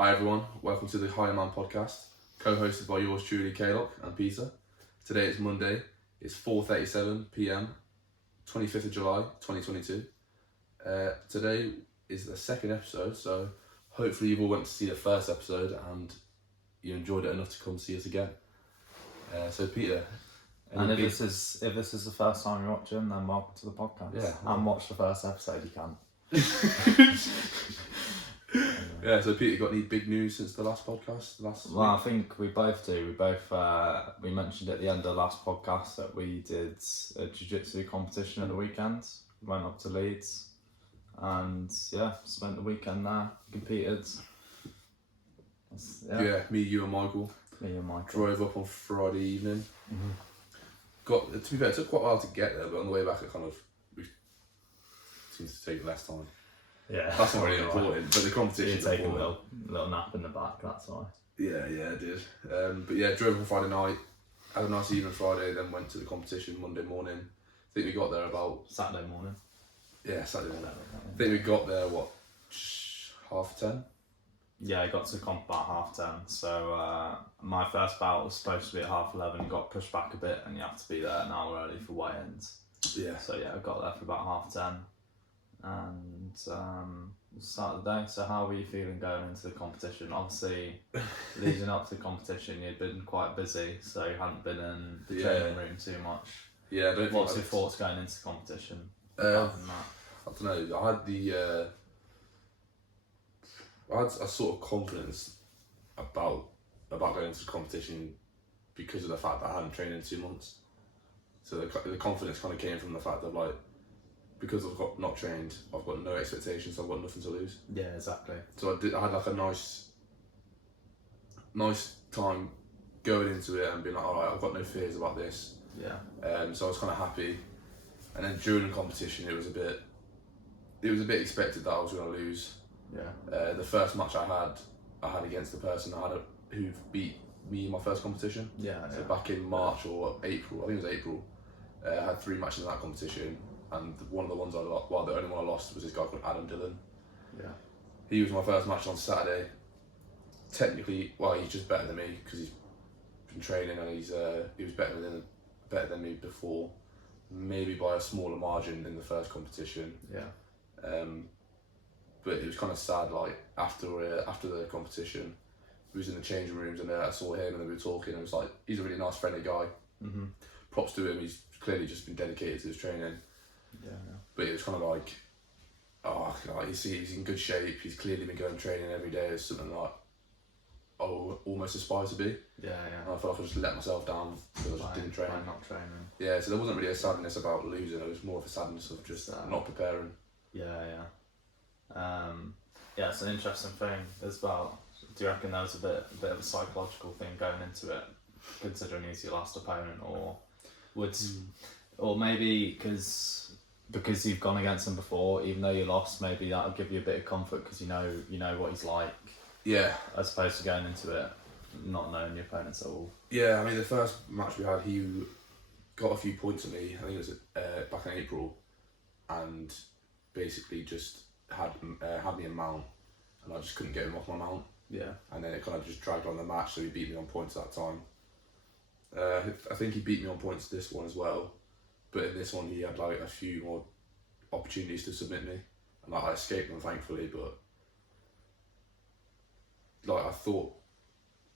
Hi everyone, welcome to the Higher Man podcast, co-hosted by yours truly, Ceallach and Peter. Today is Monday, it's 4:37 PM, 25th of July, 2022. Today is the second episode, so hopefully you all went to see the first episode and you enjoyed it enough to come see us again. So Peter, and if this is the first time you're watching, then welcome to the podcast. Yeah. And watch the first episode, you can. Yeah, so Peter, got any big news since the last podcast? Well, I think we both do. We mentioned at the end of the last podcast that we did a jiu-jitsu competition at the weekend. Went up to Leeds, and spent the weekend there. Competed. Yeah, me, you and Michael. Drove up on Friday evening. To be fair, it took quite a while to get there, but on the way back it seems to take less time. Yeah, that's not really important, but the competition. You take a little nap in the back, that's why. Yeah, I did. But yeah, drove on Friday night, had a nice evening Friday, then went to the competition Monday morning. I think we got there about... Saturday morning. Yeah, Saturday morning. I think we got there, 10:30? Yeah, I got to comp about 10:30. So my first bout was supposed to be at 11:30, got pushed back a bit, and you have to be there an hour early for weigh-ins. Yeah. So I got there for about 10:30. And start the day. So how were you feeling going into the competition? Obviously, leading up to the competition, you'd been quite busy, so you hadn't been in the training room too much. Yeah, I don't. What's your thoughts going into the competition? I don't know. I had a sort of confidence about going into the competition because of the fact that I hadn't trained in 2 months. So the confidence kind of came from the fact that because I've not trained, I've got no expectations, so I've got nothing to lose. Yeah, exactly. So I had a nice time going into it and being like, alright, I've got no fears about this. Yeah. So I was kind of happy. And then during the competition, it was a bit expected that I was going to lose. Yeah. The first match I had against the person who beat me in my first competition. Yeah. So back in March or April, I think it was April, I had 3 matches in that competition. And one of the ones the only one I lost was this guy called Adam Dillon. Yeah. He was my first match on Saturday. Technically, he's just better than me because he's been training and he was better than me before, maybe by a smaller margin in the first competition. Yeah. But it was kind of sad. After the competition, we was in the changing rooms and I saw him and we were talking. And it was like, he's a really nice, friendly guy. Mm-hmm. Props to him. He's clearly just been dedicated to his training. Yeah. But it was kind of he's in good shape. He's clearly been going training every day. It's something I almost aspire to be. Yeah. And I felt like I just let myself down because I just didn't train. By not training. Yeah, so there wasn't really a sadness about losing. It was more of a sadness of just not preparing. Yeah. Yeah, it's an interesting thing as well. Do you reckon there was a bit of a psychological thing going into it, considering he's your last opponent, or maybe because you've gone against him before, even though you lost, maybe that'll give you a bit of comfort because you know what he's like. Yeah. As opposed to going into it not knowing your opponents at all. Yeah, I mean the first match we had, he got a few points at me. I think it was back in April, and basically just had me in mount, and I just couldn't get him off my mount. Yeah. And then it kind of just dragged on the match, so he beat me on points that time. I think he beat me on points this one as well. But in this one, he had a few more opportunities to submit me, and I escaped them thankfully. But I thought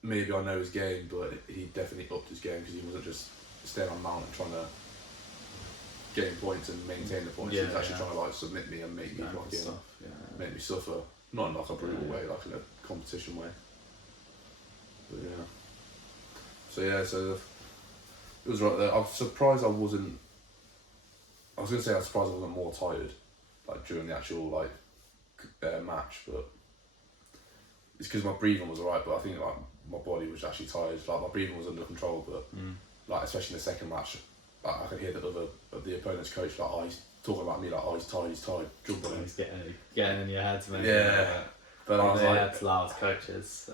maybe I know his game, but he definitely upped his game because he wasn't just staying on mount and trying to gain points and maintain the points. He was actually trying to submit me and make me make me suffer, not in a brutal way, in a competition way. But so it was right there. I'm surprised I wasn't. I was gonna say I was surprised I wasn't more tired, during the actual match, but it's because my breathing was alright. But I think my body was actually tired. My breathing was under control, but especially in the second match, I could hear the opponent's coach he's talking about me he's tired, jumping in. He's getting in your head, maybe. Yeah. But I was had to allow his coaches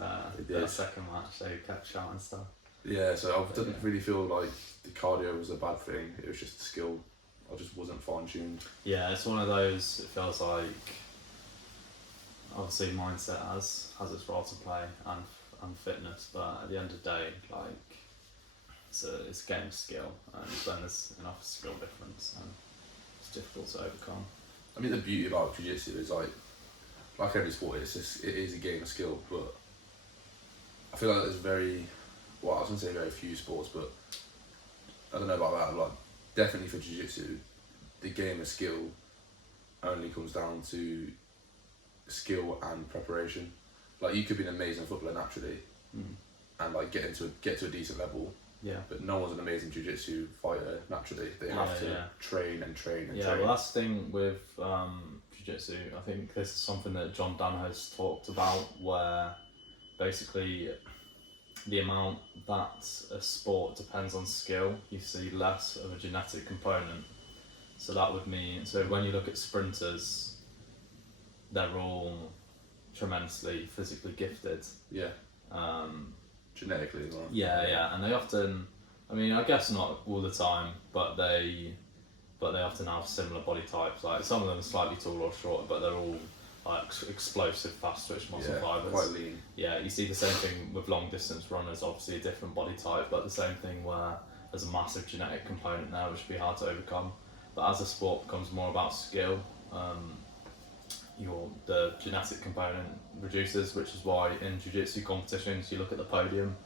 the second match, they kept shouting stuff. Yeah, so I didn't really feel like the cardio was a bad thing. It was just the skill. I just wasn't fine tuned. Yeah, it's one of those. It feels like obviously mindset has its role to play, and fitness, but at the end of the day, like it's a game of skill, and when there's enough skill difference, and it's difficult to overcome. I mean, the beauty about jiu-jitsu is like every sport, it is a game of skill, but I feel like there's very few sports, but I don't know about that. Like definitely for jiu-jitsu, the game of skill only comes down to skill and preparation. Like you could be an amazing footballer naturally, and like get to a decent level. Yeah. But no one's an amazing jiu-jitsu fighter naturally. They have to train and train and yeah, train. well, that's the thing with jiu-jitsu. I think this is something that John Danaher's talked about, where basically the amount that a sport depends on skill, you see less of a genetic component. So that would mean, so when you look at sprinters, they're all tremendously physically gifted. Yeah. Genetically as well. Yeah, and they often, I mean, I guess not all the time, but they often have similar body types. Like some of them are slightly taller or shorter, but they're all like explosive, fast twitch muscle fibers. Quite lean. Yeah, you see the same thing with long distance runners. Obviously, a different body type, but the same thing where there's a massive genetic component there, which would be hard to overcome. But as the sport becomes more about skill, the genetic component reduces, which is why in jiu-jitsu competitions you look at the podium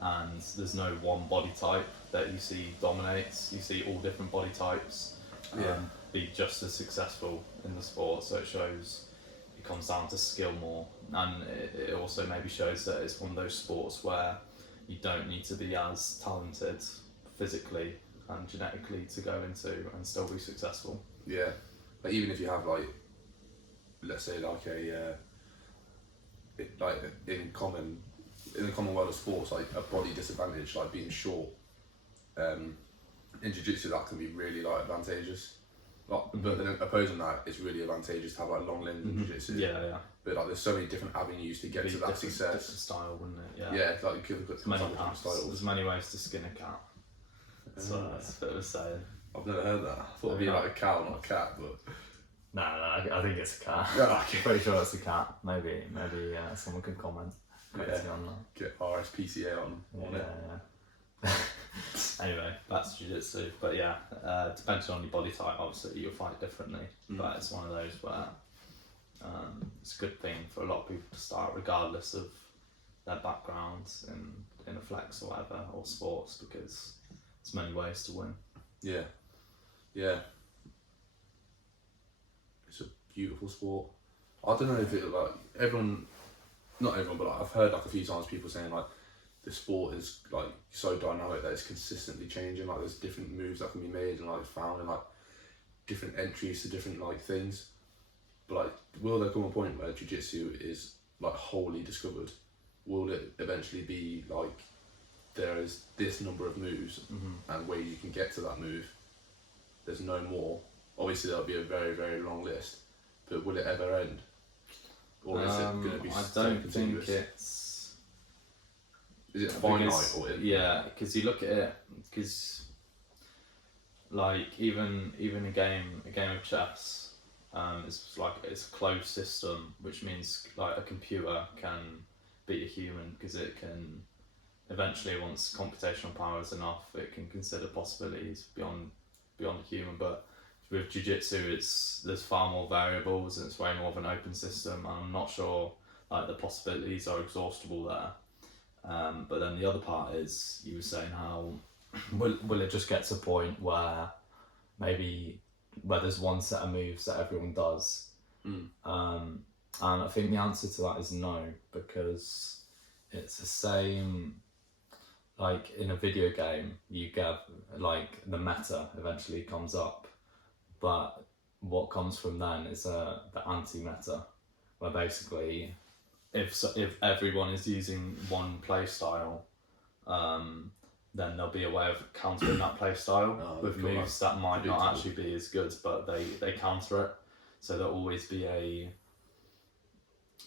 and there's no one body type that you see dominates. You see all different body types be just as successful in the sport. So it shows it comes down to skill more, and it also maybe shows that it's one of those sports where you don't need to be as talented physically and genetically to go into and still be successful. Yeah, like even if you have like, let's say like in the common world of sports, like a body disadvantage, like being short, in jiu-jitsu that can be really like advantageous. Like, but then opposing that, it's really advantageous to have like long limbs in jiu-jitsu. Yeah. But like there's so many different avenues to get to that success. Different style, wouldn't it? Yeah. Yeah, like you could put Many different paths. styles. There's many ways to skin a cat. So that's a bit of a saying. I've never heard that. I thought it'd be like a cow, not a cat, but. No, I think it's a cat. Yeah, okay. I'm pretty sure it's a cat. Maybe someone could comment. On that. Get RSPCA on it. Yeah. Anyway, that's jiu-jitsu. But yeah, depending on your body type, obviously you'll fight differently. But it's one of those where it's a good thing for a lot of people to start, regardless of their backgrounds in a flex or whatever, or sports, because there's many ways to win. Yeah. It's a beautiful sport. I don't know if it like not everyone, but like, I've heard like a few times people saying like the sport is like so dynamic that it's consistently changing. Like there's different moves that can be made and like found, and like different entries to different like things. But like, will there come a point where jiu-jitsu is like wholly discovered? Will it eventually be like there is this number of moves and where you can get to that move, there's no more? Obviously there'll be a very, very long list, but will it ever end? Or is it going to be I don't think it's... Is it finite or infinite? Yeah, because you look at it, because like even a game of chess, it's a closed system, which means like a computer can beat a human, because it can eventually, once computational power is enough, it can consider possibilities beyond a human. But with jiu-jitsu, there's far more variables and it's way more of an open system, and I'm not sure like the possibilities are exhaustible there. But then the other part is, you were saying how will it just get to a point where there's one set of moves that everyone does, and I think the answer to that is no, because it's the same. Like in a video game, you get like the meta eventually comes up, but what comes from then is the anti-meta, where basically if everyone is using one play style, then there'll be a way of countering that play style with moves that might not actually be as good, but they counter it. So there'll always be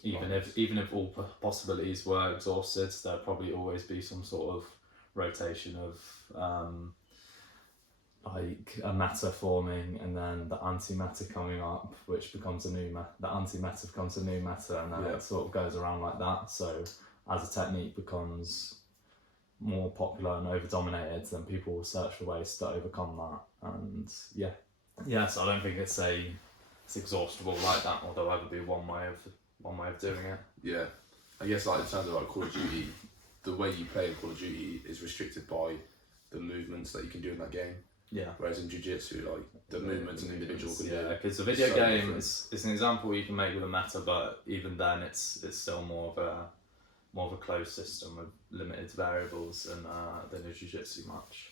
even if all possibilities were exhausted, there'll probably always be some sort of rotation of like a meta forming and then the anti-meta coming up, which becomes a new meta. The anti-meta becomes a new meta, and then it sort of goes around like that. So as a technique becomes more popular and over-dominated, then people will search for ways to overcome that. And so I don't think it's exhaustible like that, or there'll ever be one way of doing it. Yeah, I guess like in terms of like Call of Duty, the way you play in Call of Duty is restricted by the movements that you can do in that game. Yeah. Whereas in Jiu-Jitsu, like the movements an individual can do. Yeah, because the video game is an example you can make with a meta, but even then it's still more of a closed system with limited variables than a Jiu-Jitsu match.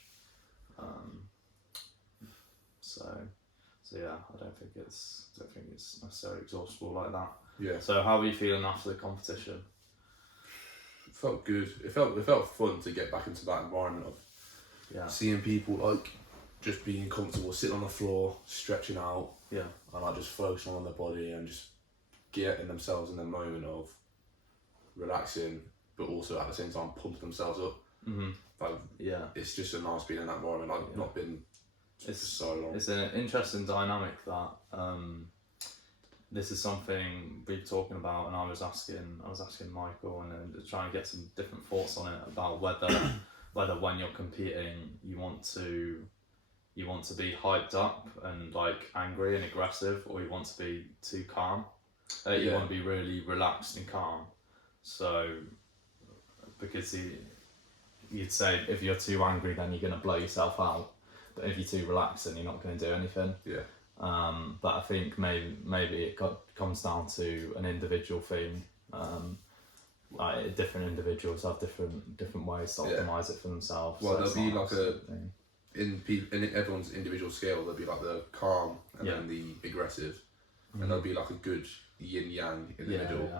So yeah, I don't think it's necessarily exhaustible like that. Yeah. So how were you feeling after the competition? It felt good. It felt fun to get back into that environment of seeing people like just being comfortable, sitting on the floor, stretching out, and like just focusing on their body and just getting themselves in the moment of relaxing, but also at the same time pumping themselves up. Mm-hmm. Like, it's just a nice being in that environment. I've not been for so long. It's an interesting dynamic that this is something we were talking about, and I was asking Michael and trying to get some different thoughts on it about whether when you're competing you want to be hyped up and like angry and aggressive, or you want to be too calm. You want to be really relaxed and calm. So because you'd say if you're too angry, then you're going to blow yourself out. But if you're too relaxed, then you're not going to do anything. Yeah. But I think maybe it comes down to an individual thing. Like different individuals have different ways to optimize it for themselves. Well, there'll be like in everyone's individual scale, there'll be like the calm and then the aggressive, and there'll be like a good yin yang in the middle. Yeah.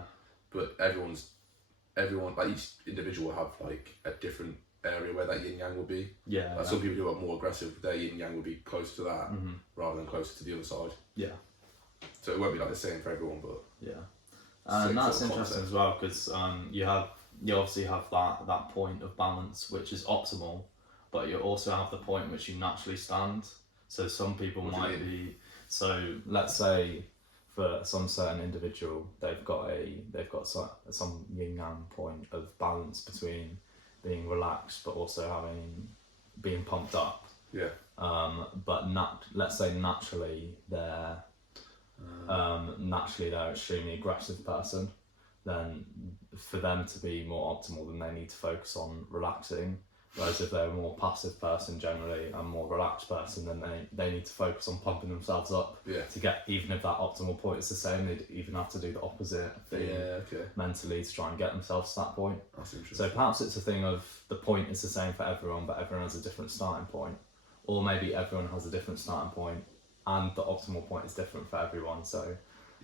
But everyone, like each individual will have like a different area where that yin yang will be. Yeah. Like some people who are more aggressive, their yin yang will be closer to that rather than closer to the other side. Yeah. So it won't be like the same for everyone, but and that's interesting as well, because you obviously have that point of balance which is optimal, but you also have the point which you naturally stand. So some people might be. So let's say for some certain individual, they've got some yin yang point of balance between being relaxed but also being pumped up. Yeah. But let's say naturally they're extremely aggressive person, then for them to be more optimal, then they need to focus on relaxing. Whereas if they're a more passive person generally and more relaxed person, then they need to focus on pumping themselves up to get, even if that optimal point is the same, they'd even have to do the opposite thing mentally to try and get themselves to that point. That's interesting. So perhaps it's a thing of the point is the same for everyone, but everyone has a different starting point. Or maybe everyone has a different starting point and the optimal point is different for everyone. So,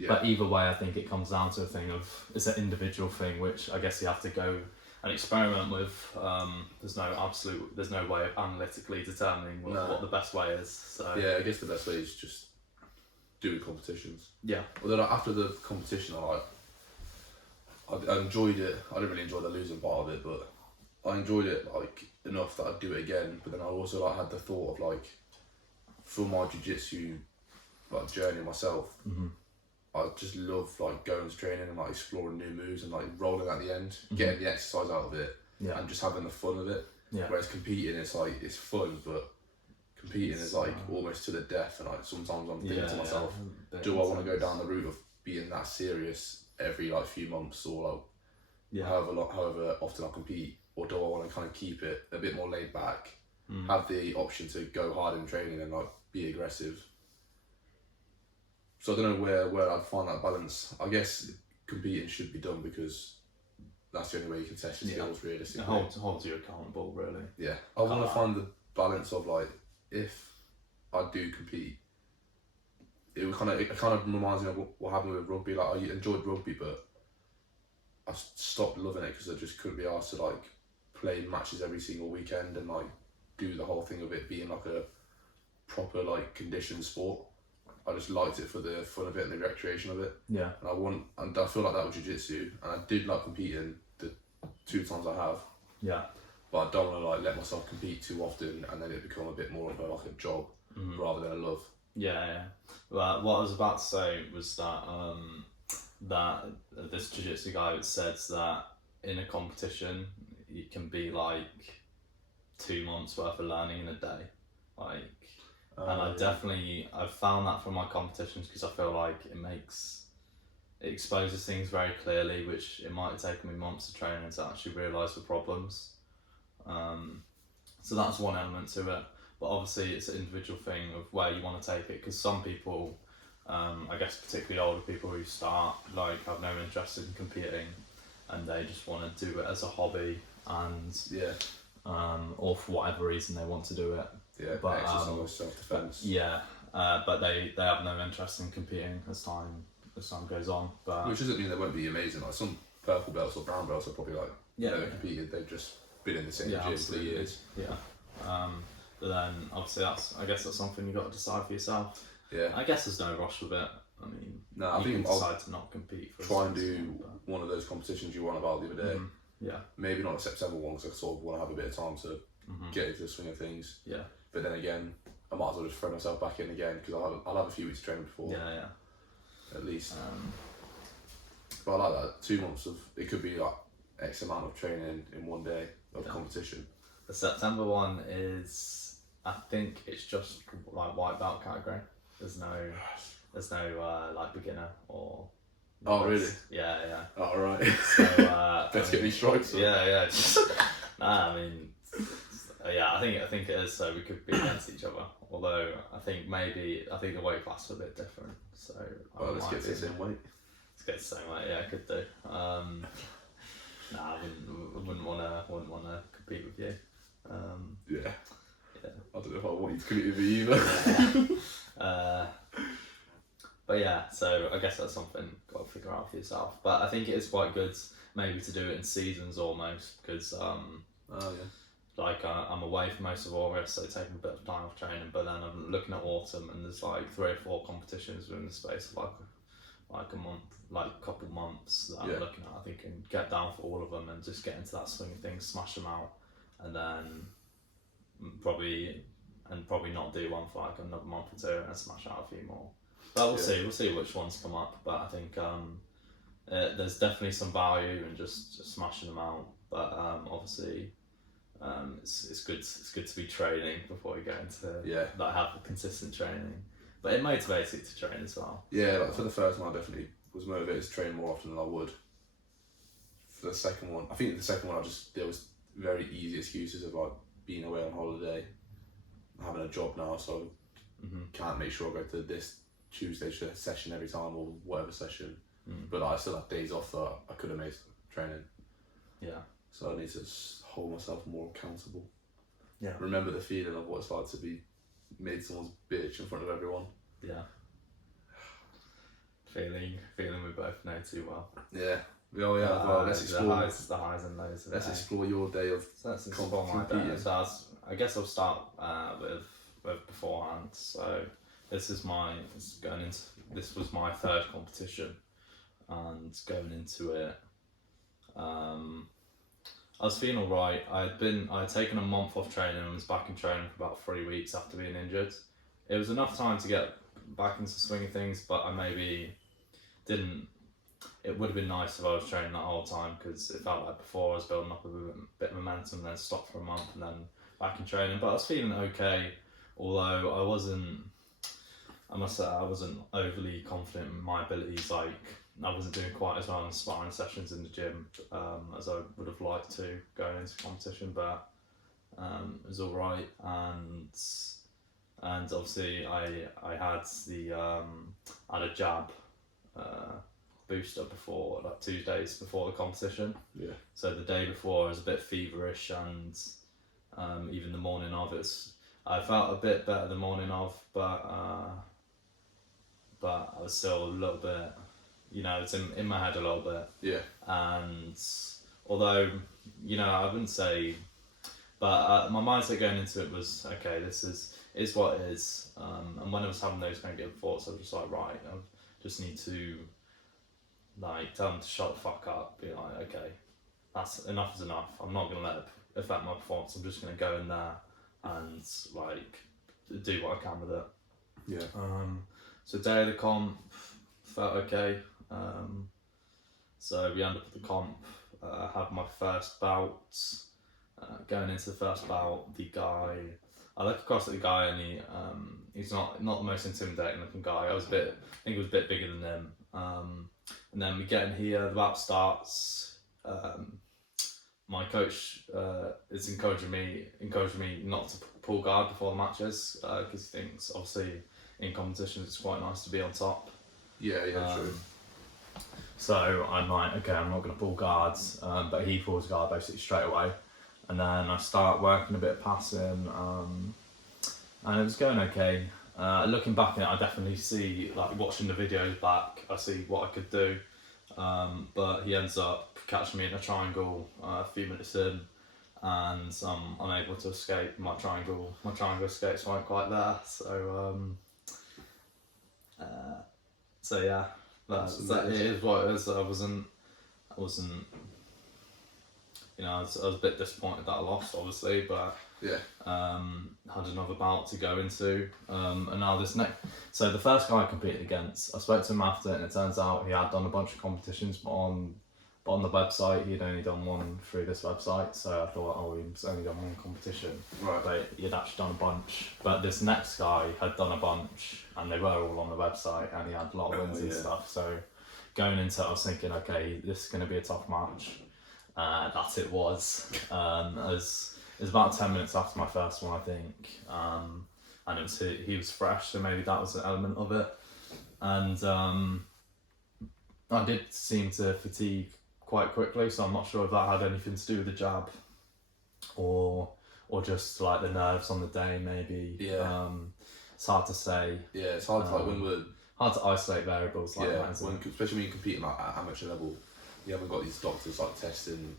but either way, I think it comes down to a thing of, it's an individual thing, which I guess you have to go and experiment with. There's no way of analytically determining what the best way is. So yeah, I guess the best way is just doing competitions. Yeah. Although after the competition, I enjoyed it. I didn't really enjoy the losing part of it, but I enjoyed it like enough that I'd do it again. But then I also like had the thought of like, for my jiu-jitsu like journey myself, I just love like going to training and like exploring new moves and like rolling at the end, getting the exercise out of it, and just having the fun of it. Yeah. Whereas competing, it's like it's fun, but competing is like almost to the death. And like sometimes I'm thinking to myself, do I want to go down the route of being that serious every like few months or like however often I compete, or do I want to kind of keep it a bit more laid back, have the option to go hard in training and like be aggressive. So I don't know where I'd find that balance. I guess competing should be done because that's the only way you can test your skills realistically. It holds you accountable, really. Yeah. I want to find the balance of like, if I do compete, it kind of reminds me of what happened with rugby. Like I enjoyed rugby, but I stopped loving it because I just couldn't be asked to like play matches every single weekend and like do the whole thing of it being like a proper like conditioned sport. I just liked it for the fun of it and the recreation of it. Yeah. And I feel like that with jiu-jitsu, and I did like competing the 2 times I have. Yeah. but I don't want to like let myself compete too often and then it become a bit more of a job rather than a love. Yeah. Well, what I was about to say was that that this jiu-jitsu guy says that in a competition it can be like 2 months worth of learning in a day, like. And I've found that from my competitions because I feel like it exposes things very clearly, which it might have taken me months of training to actually realise the problems. So that's one element to it, but obviously it's an individual thing of where you want to take it, because some people, I guess particularly older people who start, like, have no interest in competing and they just want to do it as a hobby, and or for whatever reason they want to do it. Yeah, but exercise, self-defense. But they have no interest in competing as time goes on. But which doesn't mean they won't be amazing. Like some purple belts or brown belts are probably like never competed. They've just been in the same gym for years. Yeah. But then obviously I guess that's something you got to decide for yourself. Yeah. I guess there's no rush with it. I mean, no, I think you can decide to not compete. Try and do one of those competitions you won about the other day. Yeah. Maybe not a September one because I sort of want to have a bit of time to get into the swing of things. Yeah. But then again, I might as well just throw myself back in again because I'll have a few weeks of training before. Yeah. At least. But I like that. 2 months of it could be like X amount of training in one day of competition. The September one is, I think it's just like white belt category. There's no like beginner or. Oh really? Yeah. Oh right. So better get me strikes. Yeah. Nah, I mean. I think it is. So we could be against each other. Although I think the weight class is a bit different. So let's get the same weight. Let's get the same weight. Yeah, I could do. I wouldn't want to compete with you. Yeah. I don't know if I want you to compete with me either. But yeah, so I guess that's something you've got to figure out for yourself. But I think it is quite good maybe to do it in seasons almost, because like I'm away for most of August, so taking a bit of time off training, but then I'm looking at autumn and there's like 3 or 4 competitions within the space of like a month, like a couple months that I'm looking at. I think I can get down for all of them and just get into that swing of things, smash them out, and then probably not do one for like another month or 2 and smash out a few more. But we'll see which ones come up. But I think there's definitely some value in just smashing them out. But obviously, it's good to be training before you go into like have consistent training. But it motivates you to train as well. Yeah, like for the first one, I definitely was motivated to train more often than I would. For the second one, I think the second one, there was very easy excuses of like being away on holiday, having a job now, so can't make sure I go to this Tuesday session every time or whatever session. But I still have days off that I could have made training. Yeah. So I need to hold myself more accountable. Yeah. Remember the feeling of what it's like to be made someone's bitch in front of everyone. Yeah. Feeling we both know too well. Yeah. Well, let's explore the highs and lows. Let's explore your day of. So let's explore my day. So I guess I'll start with beforehand. So this was my 3rd competition, and going into it, I was feeling alright. I had taken a month off training and was back in training for about 3 weeks after being injured. It was enough time to get back into the swing of things, but I maybe didn't. It would have been nice if I was training that whole time, because it felt like before I was building up a bit of momentum, then stopped for a month and then back in training. But I was feeling okay, although I must say I wasn't overly confident in my abilities. Like, I wasn't doing quite as well in sparring sessions in the gym as I would have liked to going into competition, but it was all right. And obviously I had had a jab booster before, like 2 days before the competition. Yeah. So the day before I was a bit feverish, and even the morning of I felt a bit better the morning of, but I was still a little bit, it's in my head a little bit. Yeah. And although, I wouldn't say, but my mindset going into it was, okay, this is what it is. And when I was having those negative thoughts, I was just like, right, I just need to, like, tell them to shut the fuck up, be like, okay, that's enough is enough. I'm not gonna let it affect my performance. I'm just gonna go in there and like do what I can with it. Yeah. So day of the comp felt okay. So we ended up at the comp. Had my first bout. Going into the first bout, the guy, I look across at the guy and he's not the most intimidating looking guy. I think he was a bit bigger than him. And then we get in here, the bout starts. My coach is encouraging me not to pull guard before the matches because he thinks obviously in competitions it's quite nice to be on top. Yeah, true. So I'm like, okay, I'm not going to pull guards, but he pulls guard basically straight away. And then I start working a bit of passing, and it was going okay. Looking back at it, I definitely see, like watching the videos back, I see what I could do. But he ends up catching me in a triangle a few minutes in, and I'm unable to escape. My triangle escapes weren't quite there, so yeah. It is what it is. I wasn't. I was a bit disappointed that I lost, obviously, but yeah. Had another bout to go into, and now this next. So the first guy I competed against, I spoke to him after, and it turns out he had done a bunch of competitions, but on the website he'd only done one through this website. So I thought, oh, he's only done one competition, right? But he'd actually done a bunch. But this next guy had done a bunch, and they were all on the website, and he had a lot of wins and stuff. So going into it, I was thinking, okay, this is going to be a tough match. That it was. It was about 10 minutes after my first one, I think, and he was fresh, so maybe that was an element of it. And I did seem to fatigue quite quickly, so I'm not sure if that had anything to do with the jab, or just like the nerves on the day, maybe. Yeah. It's hard to say. Yeah, it's hard to hard to isolate variables like that. Especially when you're competing like at amateur level, you haven't got these doctors like testing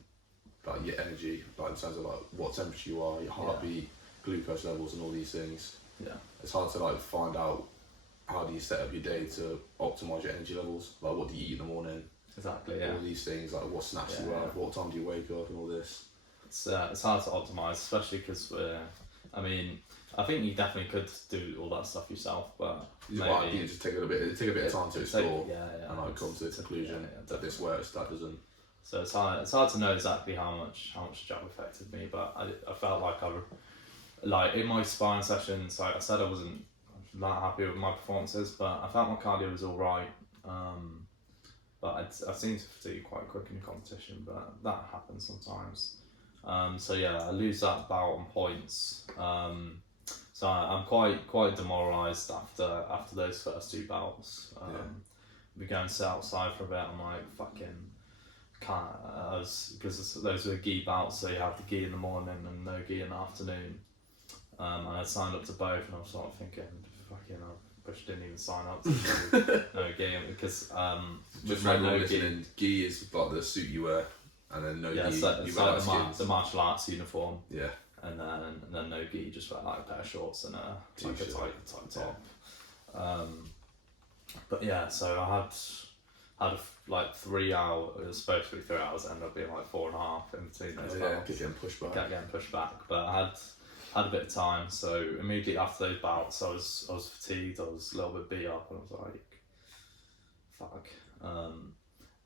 like your energy, like in terms of like what temperature you are, your heartbeat, glucose levels, and all these things. Yeah. It's hard to like find out how do you set up your day to optimize your energy levels. Like what do you eat in the morning? Exactly. Yeah. All these things, like what snacks you have, what time do you wake up, and all this. It's hard to optimize, especially because I think you definitely could do all that stuff yourself, but maybe you just take a bit of time to explore, and like come to the conclusion that this works, that doesn't. So it's hard to know exactly how much the jab affected me, but I felt like in my sparring sessions, like I said, I wasn't that happy with my performances, but I felt my cardio was all right. But I seemed to fatigue quite quick in the competition, but that happens sometimes. So yeah, I lose that bout on points. So I'm quite demoralised after those first two bouts. We go and sit outside for a bit. I'm like, fucking can't, because those were gi bouts, so you have the gi in the morning and no gi in the afternoon. And I signed up to both, and I was sort of thinking, fucking, I didn't even sign up to no gi because just no listening, gi is like the suit you wear, and then no gi. It's like the martial arts uniform. Yeah. And then no gi, you just wear like a pair of shorts and a tight top. But yeah, so I had like 3 hours. It was supposed to be 3 hours. Ended up being like 4.5 in between those bouts. Getting pushed back. Getting pushed back, but I had a bit of time. So immediately after those bouts, I was fatigued. I was a little bit beat up, and I was like, fuck.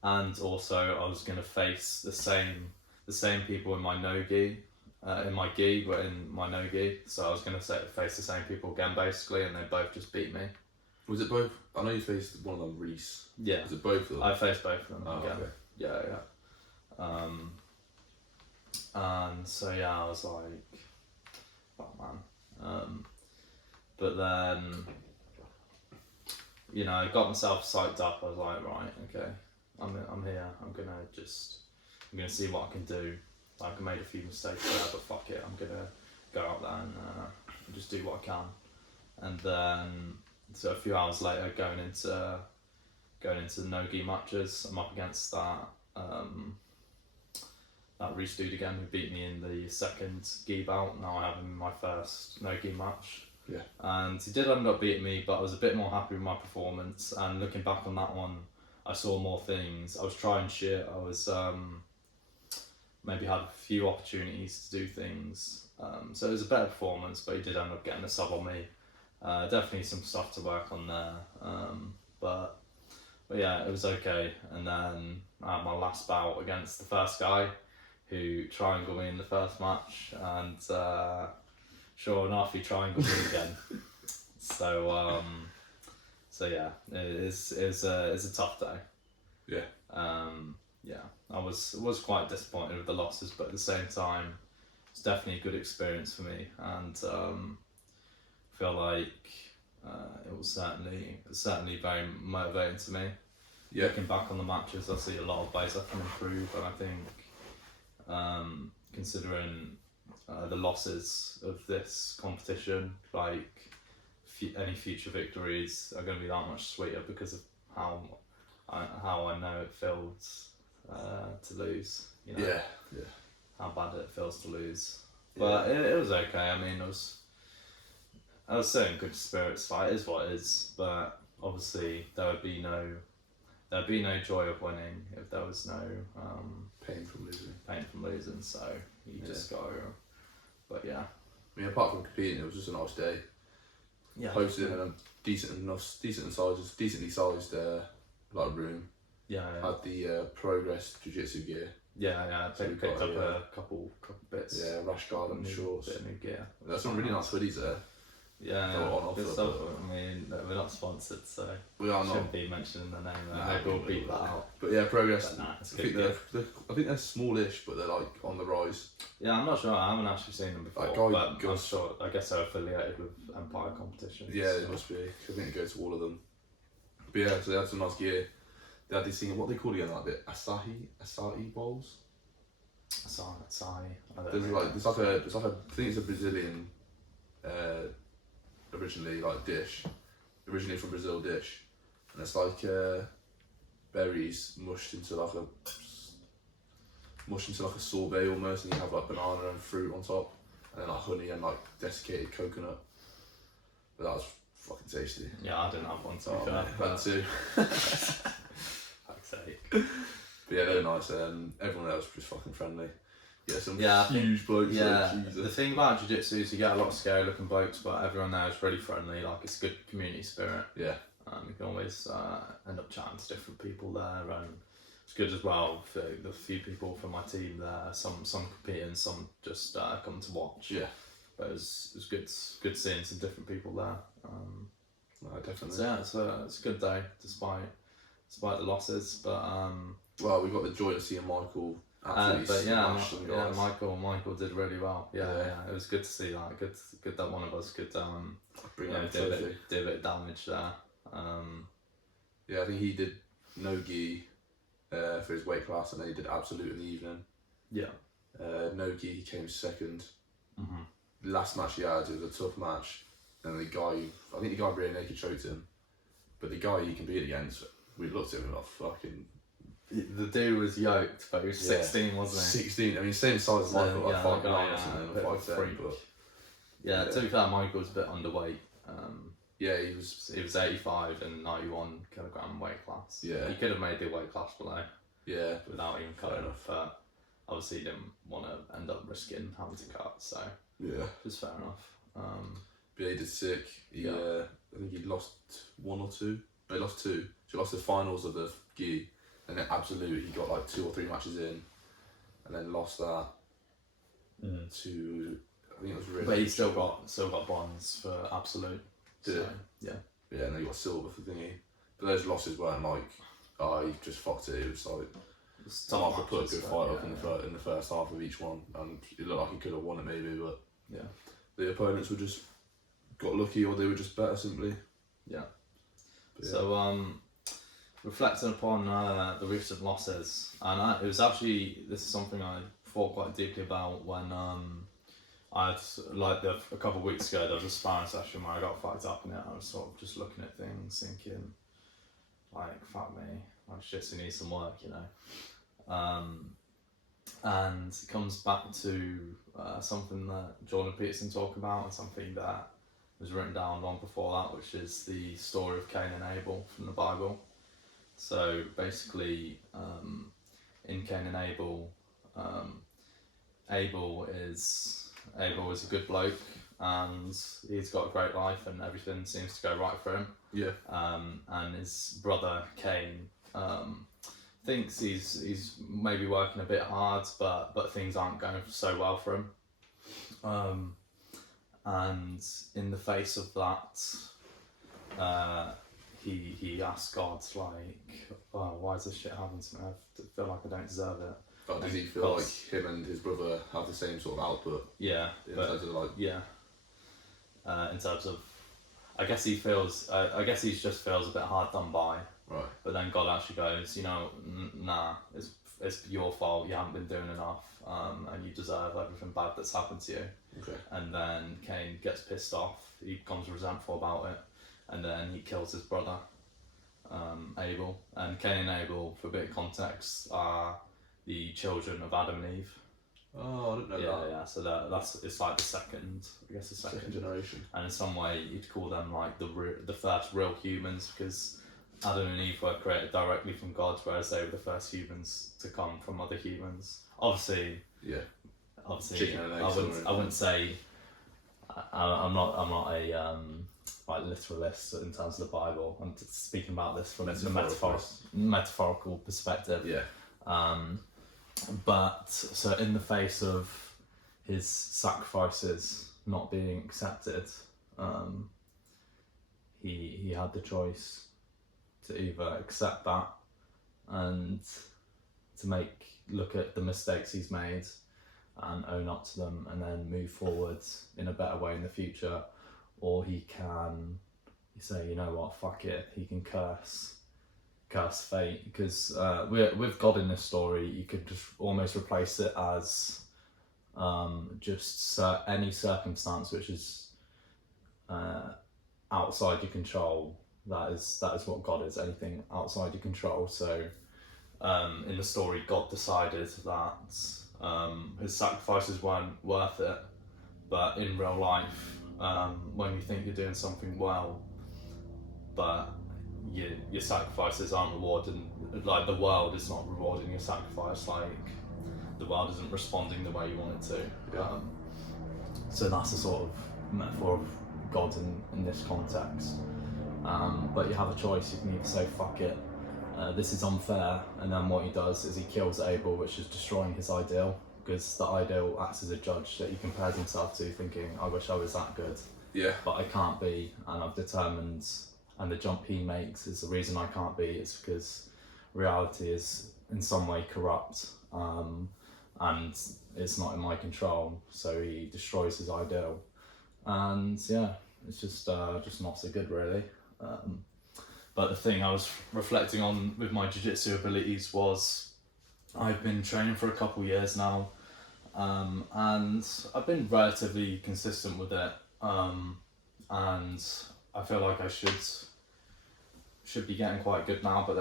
And also I was gonna face the same people in my no gi. In my gi, but in my no gi, so I was going to face the same people again basically, and they both just beat me. Was it both? I know you faced one of them, Reese. Yeah. Was it both of them? I faced both of them again. Okay. Yeah. And so yeah, I was like, oh man. But then, I got myself psyched up. I was like, right, okay, I'm here. I'm gonna see what I can do. Like I made a few mistakes there, but fuck it, I'm gonna go out there and just do what I can. And then, so a few hours later, going into the no-gi matches, I'm up against that Reese dude again, who beat me in the second gi bout. Now I have him in my first no-gi match. Yeah. And he did end up beating me, but I was a bit more happy with my performance. And looking back on that one, I saw more things. I was trying shit. I was maybe had a few opportunities to do things. So it was a better performance, but he did end up getting a sub on me. Definitely some stuff to work on there. But yeah, it was okay. And then I had my last bout against the first guy who triangled me in the first match, and sure enough, he triangled me again. So yeah, it's a tough day. Yeah. Yeah, I was quite disappointed with the losses, but at the same time, it's definitely a good experience for me, and feel like it was certainly very motivating to me. Yeah. Looking back on the matches, I see a lot of ways I can improve, and I think considering the losses of this competition, like any future victories are going to be that much sweeter because of how I know it feels to lose. You know, Yeah. how bad it feels to lose. But it was okay. I mean, I was still in good spirits. Like, it is what it is. But obviously, there would be no joy of winning if there was no Pain from losing. So you just go. But yeah. I mean, apart from competing, it was just a nice day. Yeah. Hosted in a decently sized like room. Yeah. Had the Progress Jiu-Jitsu gear. Yeah. So we Picked got, up a couple bits. Yeah, rash guard and shorts. Bit of new gear. There's some really nice hoodies there. Yeah, They were on offer, good stuff. I mean, we're not sponsored, so We are shouldn't not. be mentioning the name. No, Maybe we'll beat that out. But yeah, Progress. But nah, it's I good. think they're smallish, but they're like on the rise. Yeah, I'm not sure. I haven't actually seen them before, That guy but I'm goes- sure. I guess they're affiliated with Empire Competitions. Yeah, so. it must be. I think it goes to all of them. But yeah, so they had some nice gear. They had this thing, what they call again, like the Asahi bowls. Sorry. There's like I think it's a Brazilian, originally from Brazil dish, and it's like berries mushed into like a sorbet almost, and you have like banana and fruit on top, and then like honey and like desiccated coconut. But that was fucking tasty. Yeah, I didn't have one to be Oh, fair. man, that too. Fuck's sake. But yeah, they're nice. Everyone else was just fucking friendly. Yeah, some Yeah, I think- huge blokes. Yeah, like, the Jesus. thing about jiu-jitsu is you get a lot of scary looking blokes, but everyone there is really friendly. Like, it's a good community spirit. Yeah, You can always end up chatting to different people there, and it's good as well for the few people from my team there. Some competing, some just come to watch. yeah, But it was good seeing some different people there. no, definitely. So yeah, it's a good day despite the losses. But Well, we got the joy of seeing Michael absolutely but yeah, smash some guys. Michael did really well. Yeah, Yeah. it was good to see that. Good that one of us could Bring you know, up do a trophy. bit of damage there. Yeah, I think he did no gi for his weight class, and then he did absolute in the evening. Yeah. No gi, he came second. Mm-hmm. The last match he had, it was a tough match, and the guy, I think the guy really naked choked him, but the guy he competed against, we looked at him like fucking. The dude was yoked, but he was 16, wasn't he? 16. I mean, same size as So, Michael, like yeah, 5'9" the guy, or something, bit of or a 5'10", freak. but Yeah, to be fair, Michael was a bit underweight. yeah, he was. He was 85 and 91 kilogram weight class. Yeah. He could have made the weight class below Yeah, without even Fair cutting, enough. but obviously he didn't want to end up risking having to cut, so yeah. it's fair enough. But yeah, he did sick. He, Yeah. I think he lost one or two. No, he lost two. So he lost the finals of the gi, and then absolute, he got like 2 or 3 matches in, and then lost that to, I think it was really. But he still got bronze for absolute. Did So, it? yeah. Yeah, and then he got silver for thingy. But those losses weren't like, oh, he just fucked it. It was like, It's Tom tough Arthur put a matches, good but fight up yeah, in the first half of each one, and it looked like he could have won it maybe, but yeah. the opponents were just got lucky, or they were just better simply. Yeah. But yeah. So reflecting upon the recent losses, and it was actually, this is something I thought quite deeply about when I had, like, a couple of weeks ago there was a sparring session where I got fucked up in it. I was sort of just looking at things, thinking, like, fuck me, my jiu-jitsu needs some work, you know. And it comes back to something that Jordan Peterson talked about, and something that was written down long before that, which is the story of Cain and Abel from the Bible. So basically, in Cain and Abel, Abel is a good bloke, and he's got a great life, and everything seems to go right for him. Yeah. And his brother Cain thinks he's maybe working a bit hard, but things aren't going so well for him. And in the face of that, he asks God, like, oh, why does this shit happen to me? I feel like I don't deserve it. But does he feel like him and his brother have the same sort of output? Yeah. In terms of like... Yeah. In terms of, I guess he just feels a bit hard done by. Right. But then God actually goes, you know, nah, it's your fault. You haven't been doing enough, and you deserve everything bad that's happened to you. Okay. And then Cain gets pissed off. He becomes resentful about it, and then he kills his brother, Abel. And Cain and Abel, for a bit of context, are the children of Adam and Eve. Oh, I didn't know that. Yeah. So it's like the second generation. And in some way, you'd call them like the first real humans, because Adam and Eve were created directly from God, whereas they were the first humans to come from other humans. Obviously, chicken and eggs. I wouldn't say I'm not a like literalist in terms of the Bible. I'm speaking about this from the metaphorical perspective. Yeah. But so in the face of his sacrifices not being accepted, he had the choice to either accept that and to look at the mistakes he's made and own up to them and then move forward in a better way in the future, or he can say, you know what, fuck it, he can curse fate, because with God in this story, you could just almost replace it as just any circumstance which is outside your control. That is what God is, anything outside your control. So in the story, God decided that his sacrifices weren't worth it, but in real life, when you think you're doing something well, but your sacrifices aren't rewarded, like the world is not rewarding your sacrifice, like the world isn't responding the way you want it to. Yeah. So that's a sort of metaphor of God in this context. But you have a choice. You can either say, fuck it, this is unfair, and then what he does is he kills Abel, which is destroying his ideal, because the ideal acts as a judge that he compares himself to, thinking, I wish I was that good. Yeah. But I can't be, and I've determined, and the jump he makes is the reason I can't be, it's because reality is in some way corrupt, and it's not in my control, so he destroys his ideal. And yeah, it's just not so good, really. But the thing I was reflecting on with my jiu-jitsu abilities was I've been training for a couple of years now, and I've been relatively consistent with it, and I feel like I should be getting quite good now, but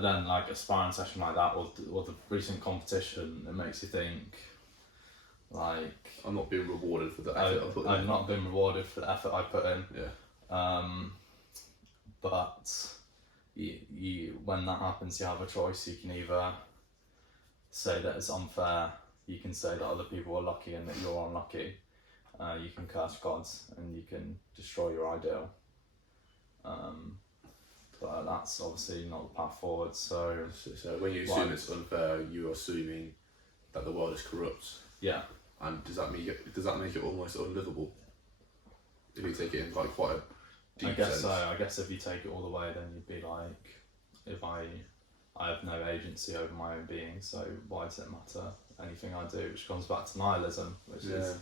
then like a sparring session like that, or the recent competition, it makes you think, like, I'm not being rewarded for the effort I put in. I've not been rewarded for the effort I put in. Yeah. But you when that happens, you have a choice. You can either say that it's unfair, you can say that other people are lucky and that you're unlucky, you can curse God, and you can destroy your ideal. But that's obviously not the path forward. So when you assume it's unfair, you're assuming that the world is corrupt. Yeah. And does that make it almost unlivable? If you take it in like quite a deep sense. So. I guess if you take it all the way, then you'd be like, if I have no agency over my own being, so why does it matter anything I do? Which comes back to nihilism, which is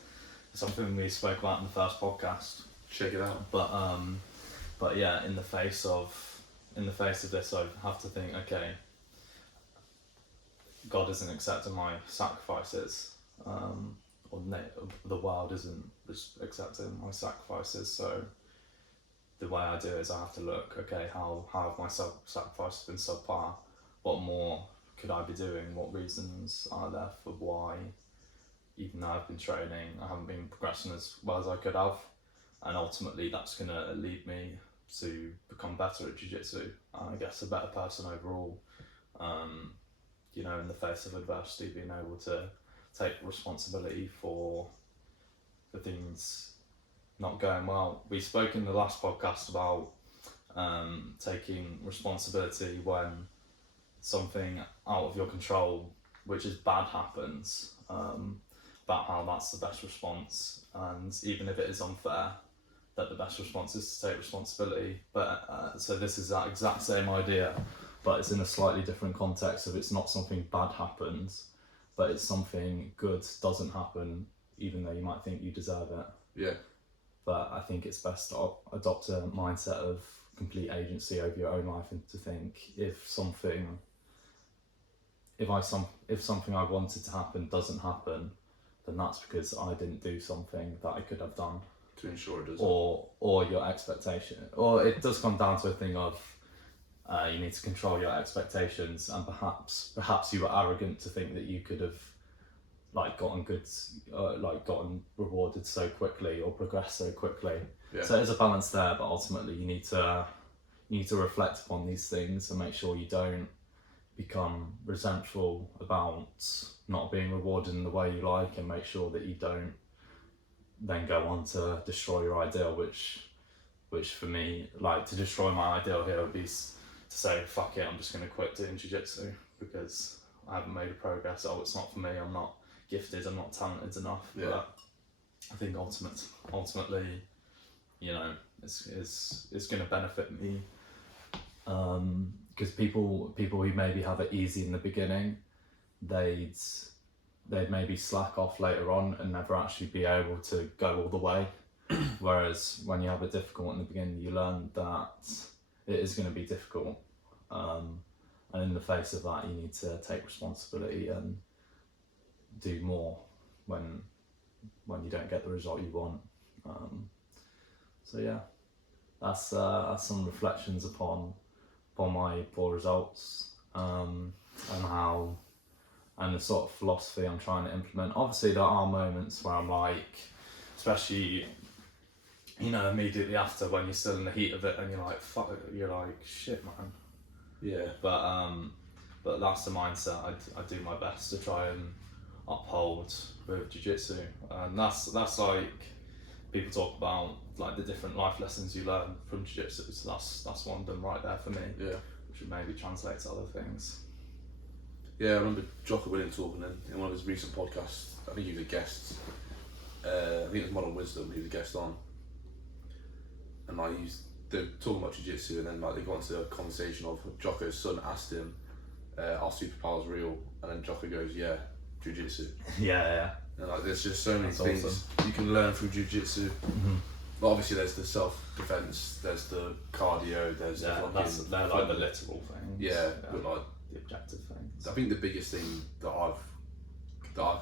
something we spoke about in the first podcast. Check it out. But yeah, in the face of this, I have to think, okay, God isn't accepting my sacrifices, or the world isn't accepting my sacrifices. So the way I do it is I have to look, okay, how have my sacrifices been subpar? What more could I be doing? What reasons are there for why, even though I've been training, I haven't been progressing as well as I could have? And ultimately that's going to lead me to become better at jiu-jitsu, I guess a better person overall. in the face of adversity, being able to take responsibility for things not going well. We spoke in the last podcast about taking responsibility when something out of your control, which is bad, happens, about how that's the best response, and even if it is unfair, that the best response is to take responsibility. But so this is that exact same idea, but it's in a slightly different context of it's not something bad happens, but it's something good doesn't happen, even though you might think you deserve it. Yeah. But I think it's best to adopt a mindset of complete agency over your own life, and to think if something I wanted to happen doesn't happen, then that's because I didn't do something that I could have done. To ensure it doesn't. Or your expectation. Or it does come down to a thing of you need to control your expectations, and perhaps you were arrogant to think that you could have gotten rewarded so quickly or progressed so quickly. Yeah. So there's a balance there, but ultimately you need to reflect upon these things and make sure you don't become resentful about not being rewarded in the way you like, and make sure that you don't then go on to destroy your ideal, which for me, like, to destroy my ideal here would be to say, fuck it, I'm just going to quit doing jiu-jitsu because I haven't made a progress. Oh, it's not for me, I'm not gifted, I'm not talented enough. Yeah. But I think ultimately, it's going to benefit me, because people who maybe have it easy in the beginning, they'd maybe slack off later on and never actually be able to go all the way. Whereas when you have it difficult in the beginning, you learn that it is going to be difficult, and in the face of that, you need to take responsibility and do more when you don't get the result you want. So yeah, that's some reflections upon my poor results, and the sort of philosophy I'm trying to implement. Obviously there are moments where I'm like, especially, immediately after, when you're still in the heat of it and you're like, fuck it, you're like, shit, man. Yeah. But that's the mindset I do my best to try and uphold with jiu-jitsu. And that's like, people talk about like the different life lessons you learn from jiu-jitsu, so that's one of them right there for me. Yeah. Which would maybe translate to other things. Yeah, I remember Jocko Williams talking in one of his recent podcasts. I think he was a guest. I think it was Modern Wisdom. He was a guest on, and they're talking about jiu-jitsu, and then they got into a conversation of Jocko's son asked him, "Are superpowers real?" And then Jocko goes, "Yeah, jiu-jitsu." Yeah. And there's just so many That's things awesome. you can learn from jiu-jitsu. Mm-hmm. But obviously, there's the self-defense, there's the cardio, there's they're like the literal things. Yeah, but like the objective things. I think the biggest thing that I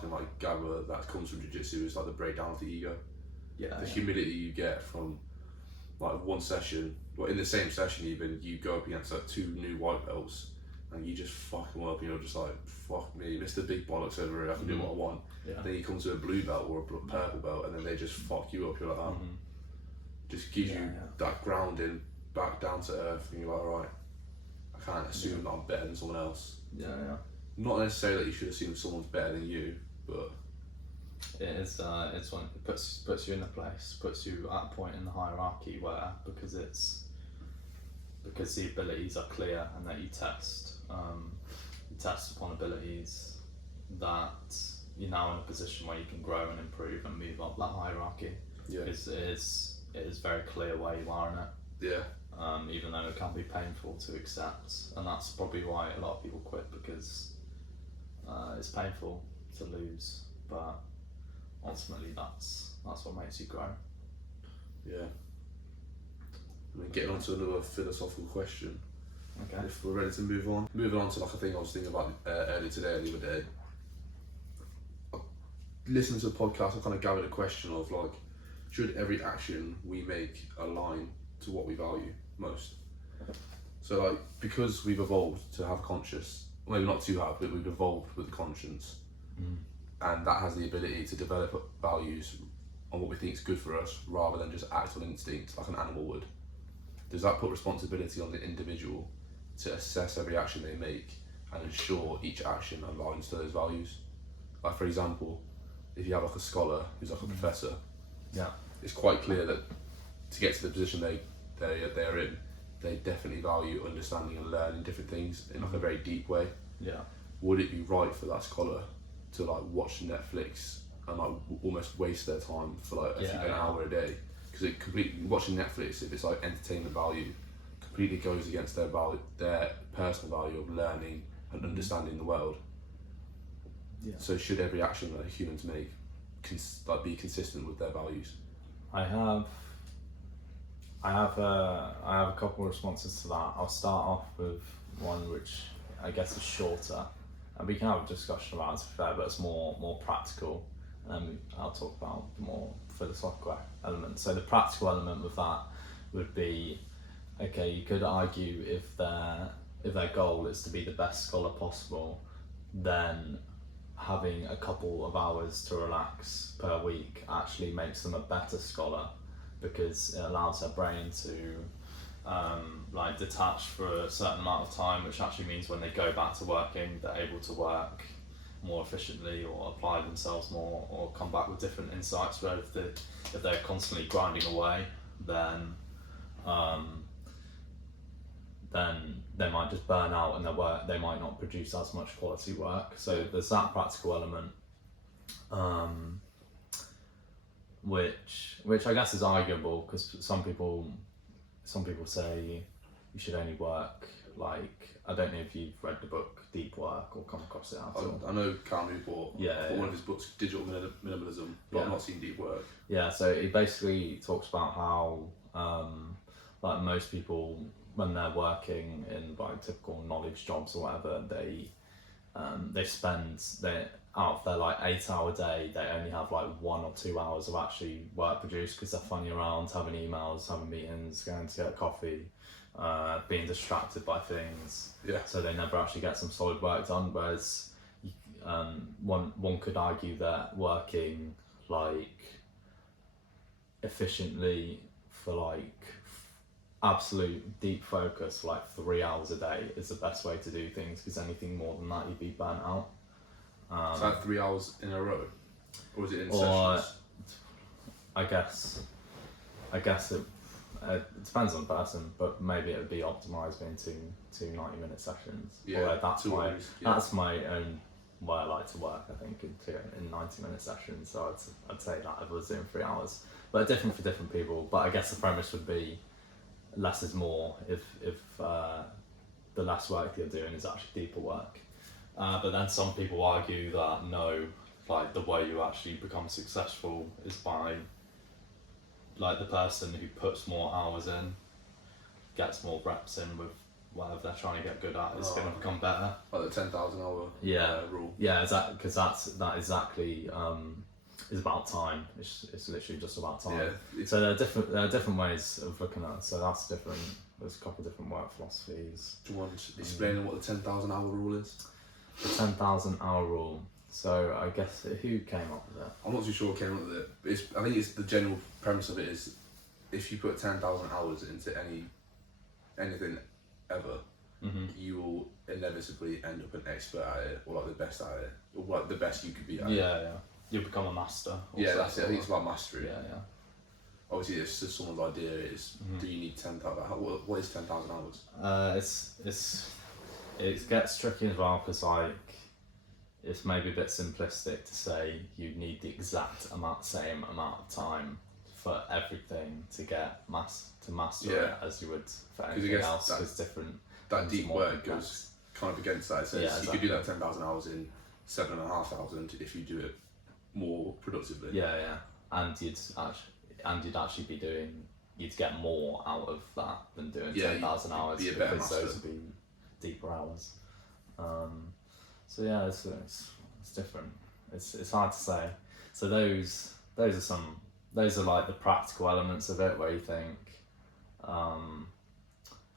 can like gather that comes from jiu-jitsu is like the breakdown of the ego. Yeah. The humility you get from like one session, or in the same session even, you go up against like two new white belts and you just fuck them up, just like, fuck me, Mr. Big Bollocks over here, I can do what I want. Yeah. Then you come to a blue belt or a purple belt and then they just fuck you up, you're like, oh. Just gives you that grounding back down to earth, and you're like, alright, I can't assume that I'm better than someone else. Yeah. Not necessarily that you should assume someone's better than you, but it is. It's when it puts you in a place, puts you at a point in the hierarchy where because the abilities are clear and that you test upon abilities, that you're now in a position where you can grow and improve and move up that hierarchy. yeah, It is very clear where you are in it. yeah, Even though it can be painful to accept, and that's probably why a lot of people quit, because it's painful to lose, but ultimately that's what makes you grow. yeah. I mean, getting on to another philosophical question. Okay. If we're ready to move on. Moving on to like a thing I was thinking about earlier today and the other day. Listening to the podcast, I kind of gathered a question of like, should every action we make align to what we value most? So like, because we've evolved to have conscious, maybe not to have, but we've evolved with conscience, and that has the ability to develop values on what we think is good for us rather than just act on instinct like an animal would. Does that put responsibility on the individual to assess every action they make and ensure each action aligns to those values. Like for example, if you have like a scholar who's like a professor, Yeah. it's quite clear that to get to the position they're in, they definitely value understanding and learning different things in like a very deep way. Yeah. Would it be right for that scholar to like watch Netflix and like almost waste their time for like an hour a day? Because it completely, watching Netflix, if it's like entertainment value, completely goes against their personal value of learning and understanding the world. Yeah. So should every action that humans make be consistent with their values? I have a couple of responses to that. I'll start off with one which I guess is shorter, and we can have a discussion about it, to be fair, but it's more practical, and I'll talk about the more philosophical element. So the practical element with that would be, okay, you could argue if their goal is to be the best scholar possible, then having a couple of hours to relax per week actually makes them a better scholar, because it allows their brain to like detach for a certain amount of time, which actually means when they go back to working, they're able to work more efficiently or apply themselves more or come back with different insights. Where if they're constantly grinding away, then they might just burn out and their work, they might not produce as much quality work. So there's that practical element, which I guess is arguable, because some people say you should only work, like, I don't know if you've read the book Deep Work or come across it at all. I know Cain and Abel, one of his books, Digital Minimalism, but I've not seen Deep Work. Yeah, so he basically talks about how like most people, when they're working in like typical knowledge jobs or whatever, they out of their like 8-hour day, they only have like 1 or 2 hours of actually work produced, because they're funny around, having emails, having meetings, going to get coffee, being distracted by things. Yeah. So they never actually get some solid work done. Whereas one could argue that working like efficiently for like absolute deep focus for like 3 hours a day is the best way to do things, because anything more than that you'd be burnt out. Is that 3 hours in a row, or is it in sessions? I guess it depends on the person, but maybe it would be optimised being two 90-minute sessions. Yeah, that's my own way I like to work, I think, in 90-minute sessions. So I'd say that if I was doing 3 hours, but different for different people. But I guess the premise would be less is more if the less work you're doing is actually deeper work. But then some people argue that no, like the way you actually become successful is by like the person who puts more hours in, gets more reps in with whatever they're trying to get good at, is going to become better. Like the 10,000 hour rule. Yeah, exactly, because that exactly is about time. It's literally just about time. Yeah, so there are different ways of looking at it. So that's different. There's a couple of different work philosophies. Do you want to explain what the 10,000 hour rule is? The 10,000 hour rule. So I guess who came up with it? I'm not too sure who came up with it. But I think it's the general premise of it is, if you put 10,000 hours into anything ever, you will inevitably end up an expert at it, or like the best at it, or like the best you could be at it. Yeah. You'll become a master. Yeah, that's it. I think it's about mastery. Yeah. Obviously, it's just someone's idea is, do you need 10,000? What is 10,000 hours? It gets tricky as well, because like it's maybe a bit simplistic to say you need the same amount of time for everything to master it as you would for anything else, because different. That deep work goes kind of against that. It says exactly. You could do that 10,000 hours in 7,500 if you do it more productively. Yeah, and you'd actually be doing. You'd get more out of that than doing 10,000 hours, be a better because master. Those would be deeper hours. So yeah, it's different. It's hard to say. So those are like the practical elements of it, where you think,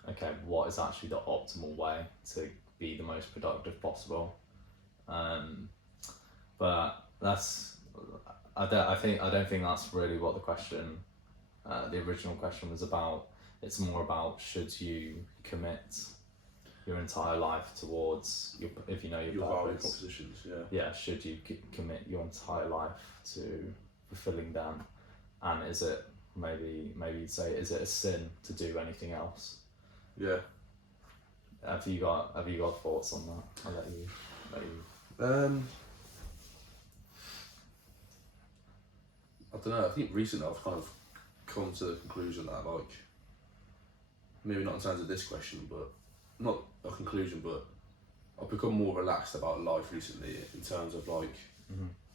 okay, what is actually the optimal way to be the most productive possible? But I don't think that's really what the question, the original question was about. It's more about, should you commit your entire life towards your, if you know your value purpose. propositions. Yeah, should you commit your entire life to fulfilling them, and is it maybe you'd say, is it a sin to do anything else? Yeah. Have you got thoughts on that? I'll let you. I don't know. I think recently I've kind of come to the conclusion that, like, maybe not in terms of this question, but not a conclusion, but I've become more relaxed about life recently in terms of, like,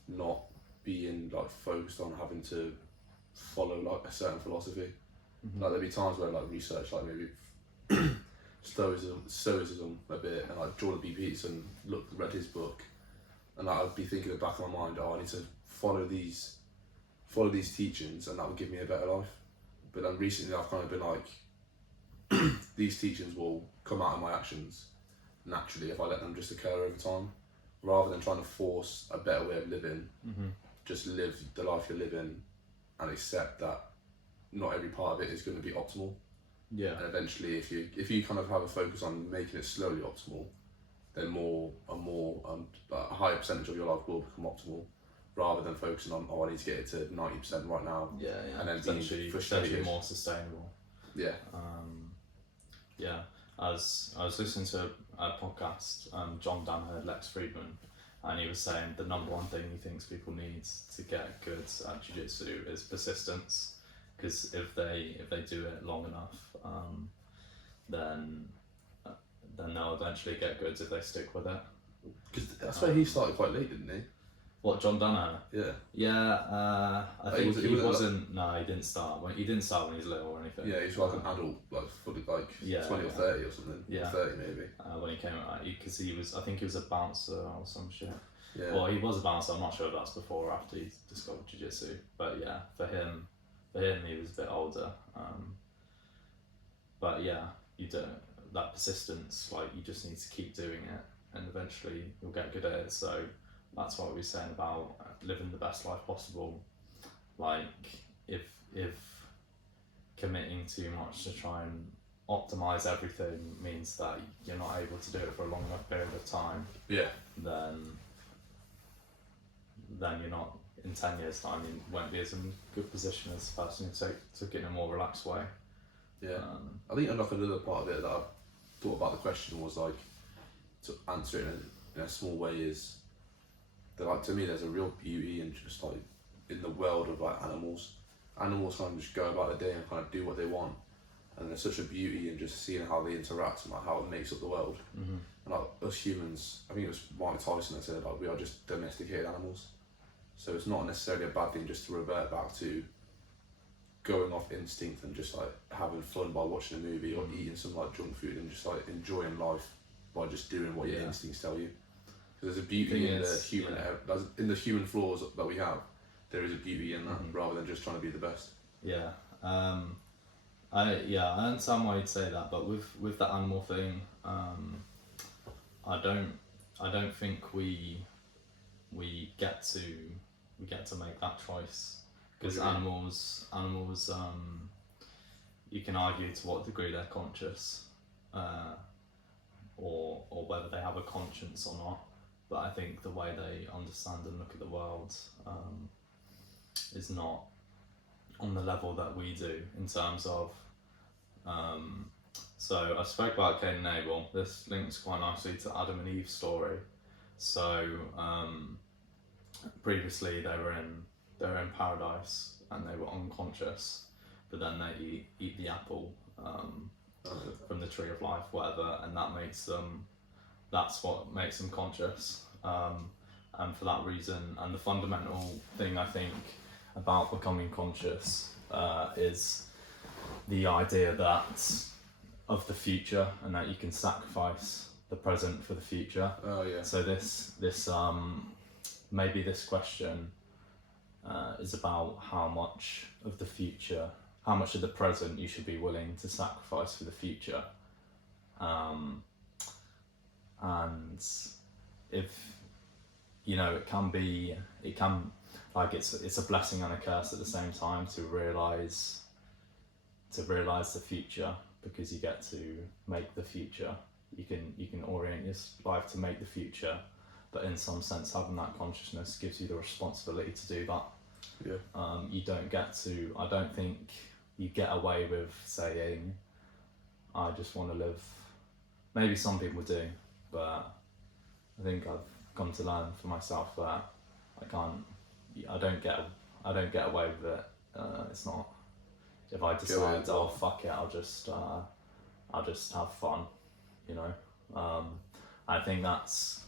not being, like, focused on having to follow, like, a certain philosophy. Like, there'll be times where, like, research, like, maybe stoicism a bit, and, like, Jordan B. Peterson read his book, and, like, I'd be thinking in the back of my mind, I need to follow these teachings, and that will give me a better life. But then recently I've kind of been like, these teachings will come out of my actions naturally if I let them just occur over time, rather than trying to force a better way of living. Just live the life you're living and accept that not every part of it is going to be optimal. Yeah. And eventually, if you kind of have a focus on making it slowly optimal, then a higher percentage of your life will become optimal, rather than focusing on, I need to get it to 90% right now. Yeah. And then being frustrated. Potentially more sustainable. Yeah. Yeah. I was listening to a podcast, John Dan heard Lex Friedman, and he was saying the number one thing he thinks people need to get good at jiu-jitsu is persistence, because if they do it long enough, then they'll eventually get good if they stick with it. Because that's why he started quite late, didn't he? What, John Danaher? Yeah. Yeah, I think he wasn't. No, he didn't start when he was little or anything. Yeah, he was like an adult, like fully, like 20 or 30 or something. Yeah, 30 maybe. When he came out, because I think he was a bouncer or some shit. Yeah. Well, he was a bouncer. I'm not sure if that's before or after he discovered jiu-jitsu. But yeah, for him, he was a bit older. But yeah, you do that persistence. Like, you just need to keep doing it, and eventually you'll get good at it. So that's what we were saying about living the best life possible. Like, if committing too much to try and optimize everything means that you're not able to do it for a long enough period of time, then you're not, in 10 years time, you won't be as in a good position as the person who took it in a more relaxed way. Yeah. I think another part of it that I thought about the question was, like, to answer it in a small way, is that, like, to me there's a real beauty in just, like, in the world of, like, animals kind of just go about their day and kind of do what they want, and there's such a beauty in just seeing how they interact and, like, how it makes up the world. And, like, us humans, I think it was Mike Tyson that said, like, we are just domesticated animals, so it's not necessarily a bad thing just to revert back to going off instinct and just, like, having fun by watching a movie or eating some, like, junk food and just, like, enjoying life by just doing what your instincts tell you. Because there's a beauty in the human flaws that we have. There is a beauty in that, rather than just trying to be the best. Yeah. I understand why you'd say that, but with the animal thing, I don't think we get to make that choice, because animals, you can argue to what degree they're conscious, or whether they have a conscience or not. But I think the way they understand and look at the world is not on the level that we do, in terms of. So I spoke about Cain and Abel. This links quite nicely to Adam and Eve's story. So previously they were in paradise and they were unconscious, but then they eat the apple from the tree of life, whatever, and that's what makes them conscious. And for that reason, and the fundamental thing I think about becoming conscious is the idea that of the future, and that you can sacrifice the present for the future. Oh yeah. So this maybe this question is about how much of the present you should be willing to sacrifice for the future. And if it can like it's a blessing and a curse at the same time to realize the future, because you get to make the future you can orient your life to make the future, but in some sense having that consciousness gives you the responsibility to do that. You don't get to, I don't think you get away with saying, I just want to live. Maybe some people do, but I think I've come to learn for myself that I don't get away with it. It's not, if I decide, oh fuck it, I'll just have fun, you know. I think that's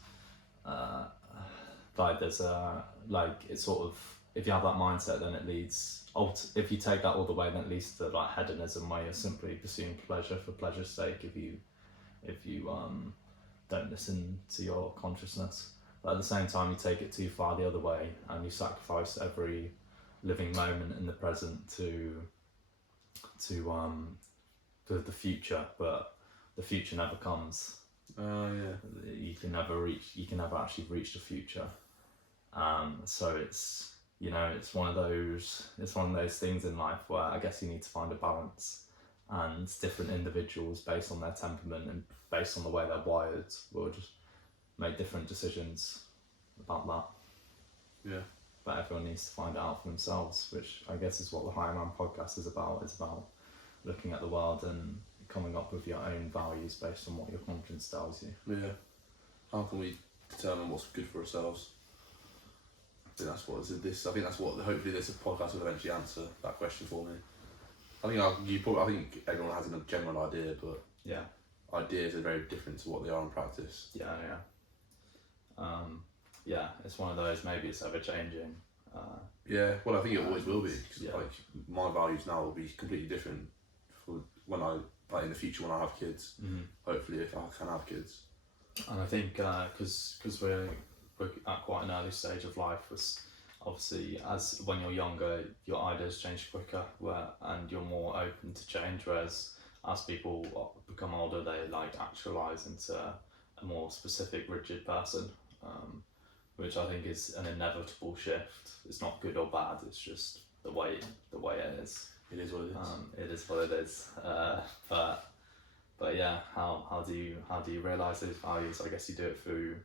like there's a, like, it's sort of, if you have that mindset, then it leads, if you take that all the way, then it leads to like hedonism, where you're simply pursuing pleasure for pleasure's sake if you don't listen to your consciousness. But at the same time, you take it too far the other way and you sacrifice every living moment in the present to the future, but the future never comes. You can never actually reach the future. So it's, you know, it's one of those things in life where I guess you need to find a balance, and different individuals, based on their temperament and based on the way they're wired, will just make different decisions about that. Yeah. But everyone needs to find it out for themselves, which I guess is what the Higher Man podcast is about. It's about looking at the world and coming up with your own values based on what your conscience tells you. Yeah. How can we determine what's good for ourselves? I think that's what hopefully this podcast will eventually answer that question for me. I think everyone has a general idea, but yeah, ideas are very different to what they are in practice. Yeah, it's one of those, maybe it's ever changing. Yeah, well, I think it always will be, because like my values now will be completely different for when in the future when I have kids. Hopefully, if I can have kids. And I think because we're at quite an early stage of life, was obviously, as when you're younger, your ideas change quicker, and you're more open to change. Whereas as people become older, they like actualize into a more specific, rigid person, which I think is an inevitable shift. It's not good or bad. It's just the way it is. It is what it is. It is what it is. But yeah, how do you realise those values? I guess you do it through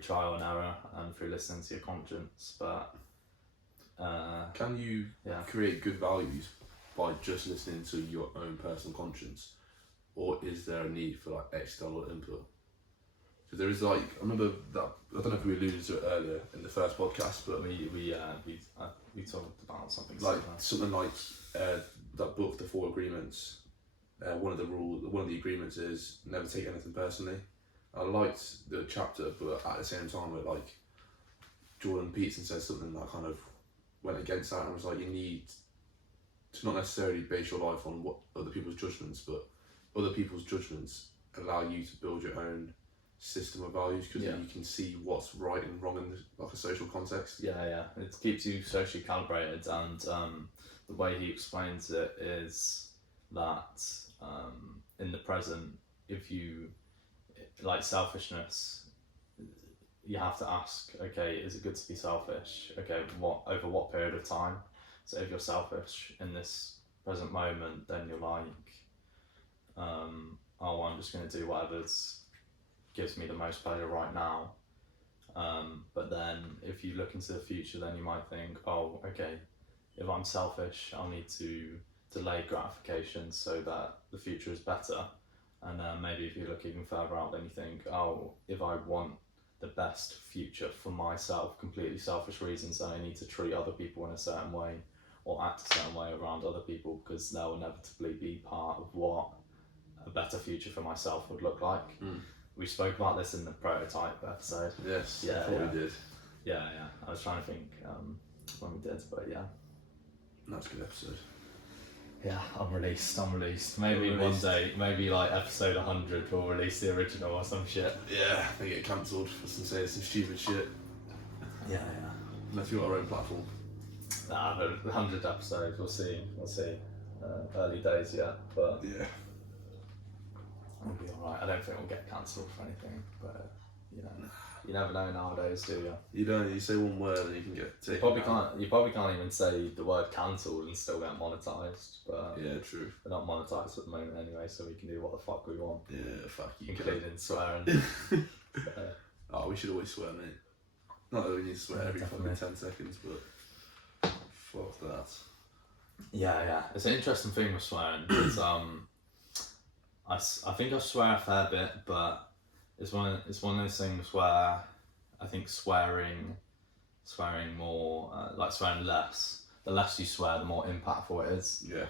trial and error and through listening to your conscience. But can you create good values by just listening to your own personal conscience, or is there a need for like external input? Because there is, like, I remember that, I don't know if we alluded to it earlier in the first podcast, but we talked about something like similar. something like that book, The Four Agreements. One of the agreements is never take anything personally. I liked the chapter, but at the same time, it, like, Jordan Peterson said something that kind of went against that, and was like, you need to not necessarily base your life on what other people's judgments, but other people's judgments allow you to build your own system of values, because you can see what's right and wrong in like a social context. Yeah, it keeps you socially calibrated, and the way he explains it is that in the present, if you like selfishness, you have to ask, okay, is it good to be selfish? Okay, over what period of time? So if you're selfish in this present moment, then you're like, I'm just going to do whatever gives me the most pleasure right now. But then if you look into the future, then you might think, oh, okay, if I'm selfish, I'll need to delay gratification so that the future is better. And maybe if you look even further out, then you think, oh, if I want the best future for myself, completely selfish reasons, then I need to treat other people in a certain way or act a certain way around other people, because they'll inevitably be part of what a better future for myself would look like. We spoke about this in the prototype episode. Yes, I thought we did. Yeah. I was trying to think when we did, but yeah. That's a good episode. Yeah, unreleased. Maybe one day, maybe like episode 100, we'll release the original or some shit. Yeah, they get cancelled for some stupid shit. Yeah. Unless you've got our own platform. Nah, the 100 episodes, we'll see. Early days yet, but yeah. We'll be alright. I don't think we'll get cancelled for anything, but you know. You never know nowadays, do you? You don't. You say one word and you can get taken. You probably can't even say the word cancelled and still get monetized. But yeah, true. We're not monetized at the moment anyway, so we can do what the fuck we want. Yeah, fuck you. Including swearing. Oh, we should always swear, mate. Not that we need to swear every definitely. fucking 10 seconds, but fuck that. Yeah. It's an interesting thing with swearing. Because, I think I swear a fair bit, but it's one of those things where I think swearing more, like swearing less. The less you swear, the more impactful it is. Yeah.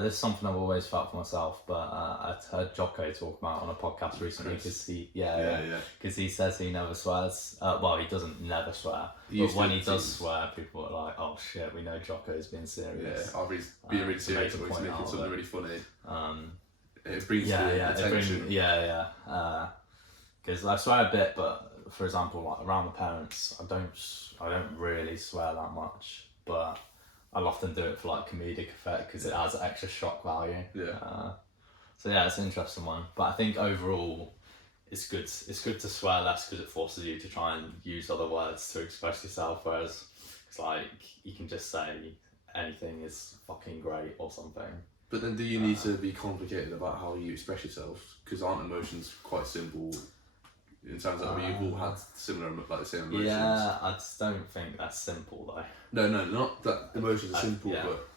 This is something I've always felt for myself, but I've heard Jocko talk about on a podcast recently because he says he never swears. Well, he doesn't never swear, but when he does swear, people are like, "Oh shit, we know Jocko's being serious." Yeah, I'll be being really serious, or he's making something really funny. It brings attention. Because I swear a bit, but for example, like around my parents, I don't really swear that much, but I'll often do it for like comedic effect because it adds extra shock value. Yeah. So yeah, it's an interesting one. But I think overall, it's good. It's good to swear less because it forces you to try and use other words to express yourself. Whereas it's like you can just say anything is fucking great or something. But then, do you need to be complicated about how you express yourself? Because aren't emotions quite simple? In terms of we've all had similar, like the same emotions. Yeah, I just don't think that's simple though. No, not that emotions are simple, but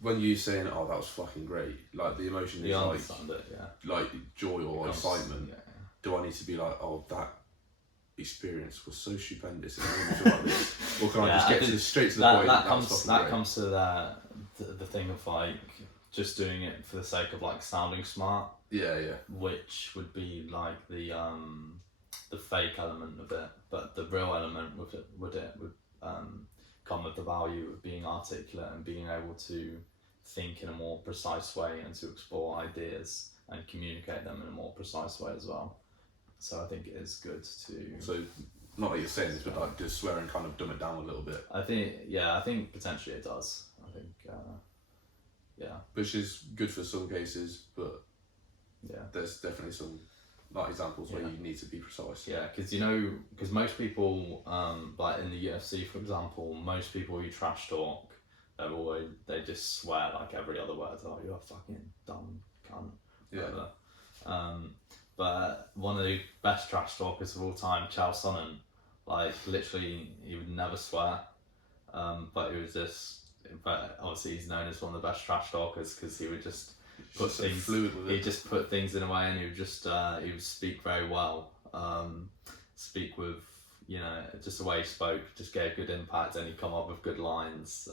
when you're saying, "Oh, that was fucking great," like the emotion is like joy or excitement. Yeah. Do I need to be like, "Oh, that experience was so stupendous," and I feel like this, or can I just get straight to the point? That comes to the thing of like just doing it for the sake of like sounding smart. Yeah. Which would be like the fake element of it, but the real element would come with the value of being articulate and being able to think in a more precise way and to explore ideas and communicate them in a more precise way as well. So I think it is good to. So, not that you're saying this, but like just swear and kind of dumb it down a little bit. I think potentially it does. I think, Which is good for some cases, but there's definitely some like examples where you need to be precise. Yeah, because most people, like in the UFC for example, most people who trash talk, they just swear like every other word. Oh, you're a fucking dumb cunt. Yeah. But one of the best trash talkers of all time, Chael Sonnen, like literally he would never swear, but he was just. But obviously he's known as one of the best trash talkers because he would just put things. He just put things in a way, and he would just he would speak very well. Speak with just the way he spoke, just gave good impact, and he'd come up with good lines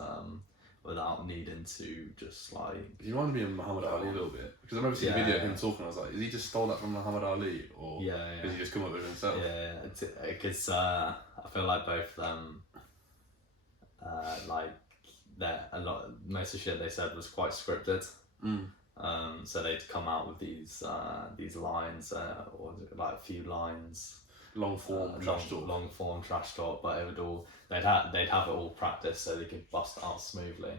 without needing to just like. He reminded me of Muhammad Ali a little bit because I remember seeing a video of him talking. I was like, is he just stole that from Muhammad Ali, or did he just come up with it himself? Yeah, because I feel like both of them, most of the shit they said was quite scripted. So they'd come out with these lines, or like a few lines. Long form trash talk, but they'd have it all practiced so they could bust it out smoothly.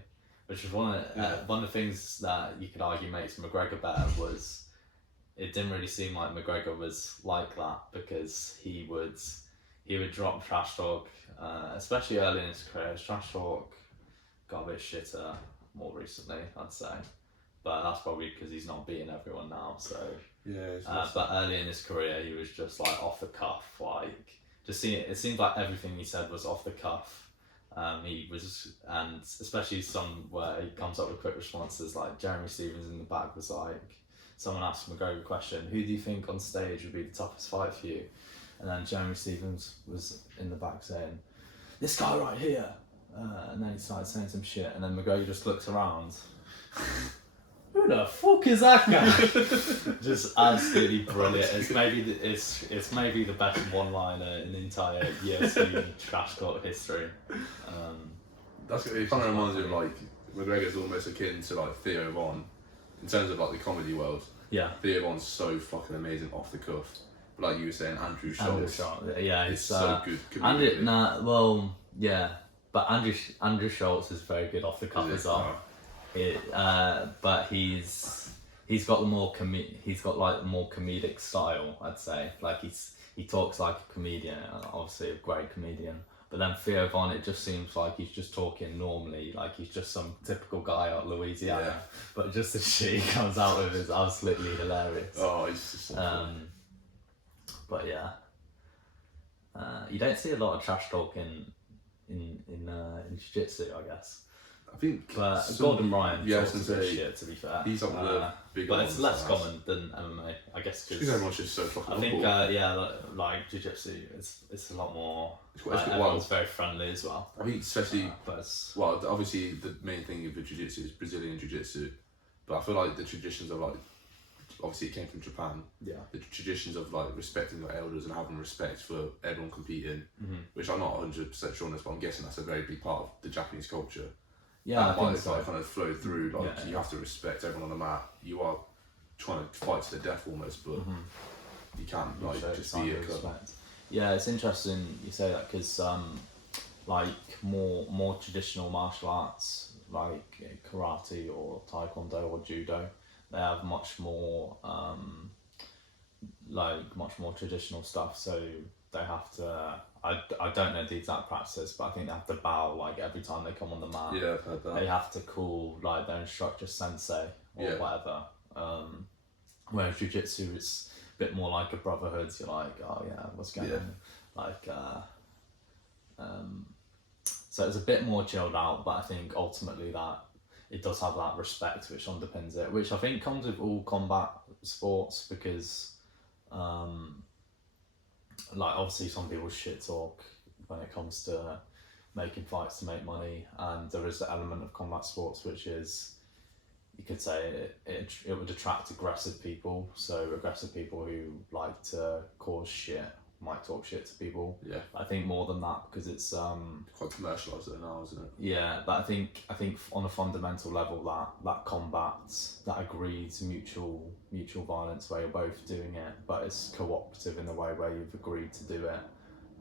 Which is one of the things that you could argue makes McGregor better was it didn't really seem like McGregor was like that because he would drop trash talk, especially early in his career. His trash talk got a bit shitter more recently, I'd say, but that's probably because he's not beating everyone now. So but early in his career, he was just like off the cuff, like it seemed like everything he said was off the cuff. He was, and especially some where he comes up with quick responses. Like Jeremy Stevens in the back was like, someone asked McGregor a question, "Who do you think on stage would be the toughest fight for you?" And then Jeremy Stevens was in the back saying, "This guy right here." And then he started saying some shit, and then McGregor just looks around. Who the fuck is that guy? Just absolutely brilliant. It's maybe the best one-liner in the entire UFC trash talk history. It kind of reminds me of like McGregor's almost akin to like Theo Von in terms of like the comedy world. Yeah. Theo Von's so fucking amazing off the cuff. But like you were saying, Andrew Schultz. He's so good. But Andrew Schultz is very good off the cuff as well. But he's got the more comedic style, I'd say. Like he he talks like a comedian, obviously a great comedian. But then Theo Von, it just seems like he's just talking normally, like he's just some typical guy out of Louisiana. Yeah. But just the shit he comes out with is absolutely hilarious. Oh, he's just so funny. But yeah, you don't see a lot of trash talk in jiu-jitsu, I guess. I think But Gordon Ryan talks a bit shit, to be fair. He's up with the big but it's ones, less common than MMA, I guess. Because everyone's just so fucking I think, humble. like jiu-jitsu, it's a lot more. Well, everyone's very friendly as well. I think especially, but obviously the main thing with jiu-jitsu is Brazilian jiu-jitsu, but I feel like the traditions of like, obviously it came from Japan. Yeah. The traditions of like respecting your elders and having respect for everyone competing, which I'm not 100% sure on this, but I'm guessing that's a very big part of the Japanese culture. Yeah, I think it's like kind of flowed through. Like you yeah. have to respect everyone on the mat. You are trying to fight to the death almost, but you can't like just be a cut. Yeah, it's interesting you say that because like more traditional martial arts like karate or taekwondo or judo, they have much more traditional stuff. So they have to. I don't know the exact practices, but I think they have to bow like every time they come on the mat. Yeah, I've heard that. They have to call like their instructor sensei or whatever. Whereas jiu-jitsu is a bit more like a brotherhood. You're like, oh yeah, what's going on? Like, so it's a bit more chilled out, but I think ultimately that it does have that respect which underpins it, which I think comes with all combat sports because, like obviously some people shit talk when it comes to making fights to make money, and there is the element of combat sports which is, you could say it would attract aggressive people. So aggressive people who like to cause shit might talk shit to people. Yeah. I think more than that because it's quite commercialised it now, isn't it? Yeah, but I think on a fundamental level that combats that agreed mutual violence where you're both doing it, but it's cooperative in the way where you've agreed to do it,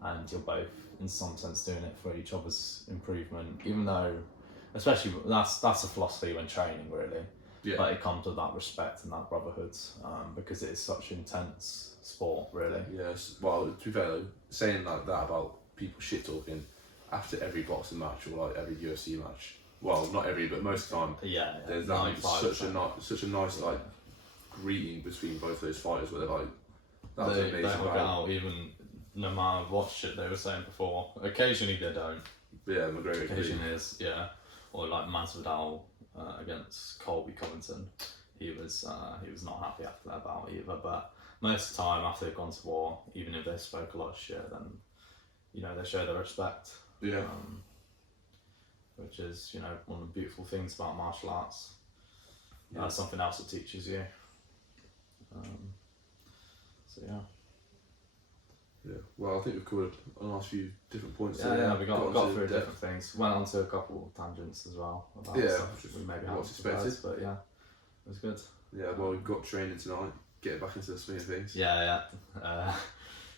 and you're both in some sense doing it for each other's improvement. Even though, especially that's a philosophy when training really. Yeah. But it comes with that respect and that brotherhood because it is such intense sport, really. Yes. Well, to be fair, though, saying like that about people shit talking after every boxing match or like every UFC match. Well, not every, but most of the time. Yeah. There's that such a nice like greeting between both those fighters where they're like, that was amazing. They hug out even no matter what shit they were saying before. Occasionally they don't. Yeah, McGregor. Occasionally is or like Masvidal against Colby Covington. He was not happy after that bout either, but most of the time after they've gone to war, even if they spoke a lot of shit, then they show their respect. Yeah. Which is one of the beautiful things about martial arts. Yeah. Something else it teaches you. So yeah. Yeah. Well, I think we've covered a nice few different points. Yeah, we got through different things. Went on to a couple of tangents as well about stuff we maybe haven't expected, but yeah, it was good. Yeah, well, we've got training tonight. Get back into the swing of things. Yeah.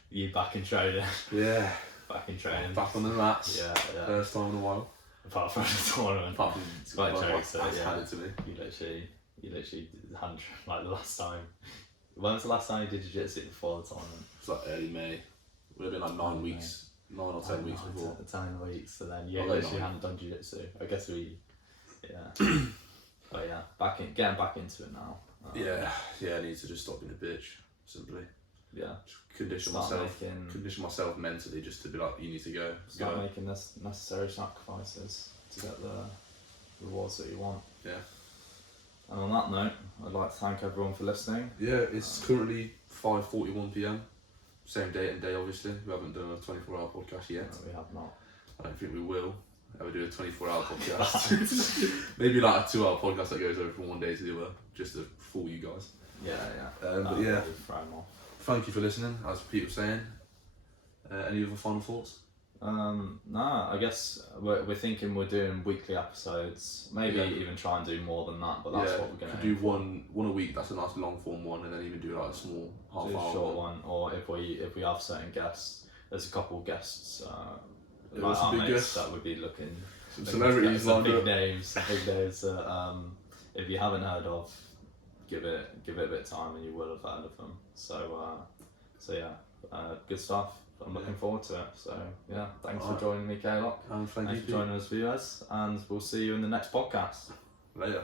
You back in training? Yeah. Back in training. Back on the mats. Yeah. First time in a while. Apart from the tournament. It's quite jokes. So, handed to me. You literally hand like the last time. When was the last time you did jiu-jitsu before the tournament? It's like early May. Would have been like 9 weeks. 9 or 10 weeks before. 10 weeks, and then you literally hadn't done jiu-jitsu. I guess but yeah, getting back into it now. I need to just stop being a bitch, simply. Yeah. Just condition myself mentally just to be like, you need to go. Start making necessary sacrifices to get the rewards that you want. Yeah. And on that note, I'd like to thank everyone for listening. Yeah, it's currently 5:41 PM. Same date and day, obviously. We haven't done a 24-hour podcast yet. No, we have not. I don't think we will ever do a 24-hour podcast. Maybe like a 2-hour podcast that goes over from one day to the other, just to fool you guys. Yeah. But yeah, thank you for listening, as Pete was saying. Any other final thoughts? No, I guess we're thinking we're doing weekly episodes, maybe even try and do more than that, but that's what we're going to do. One a week, that's a nice long form one, and then even do like a small half-hour short one. Or if we have certain guests, there's a couple of guests like our mates that would be looking some celebrities, some big names that if you haven't heard of, give it a bit of time and you will have heard of them. So So yeah, good stuff. I'm looking forward to it. So yeah, thanks for Alright. joining me, Ceallach. Thank Thanks you. for joining us, viewers, and we'll see you in the next podcast. Later.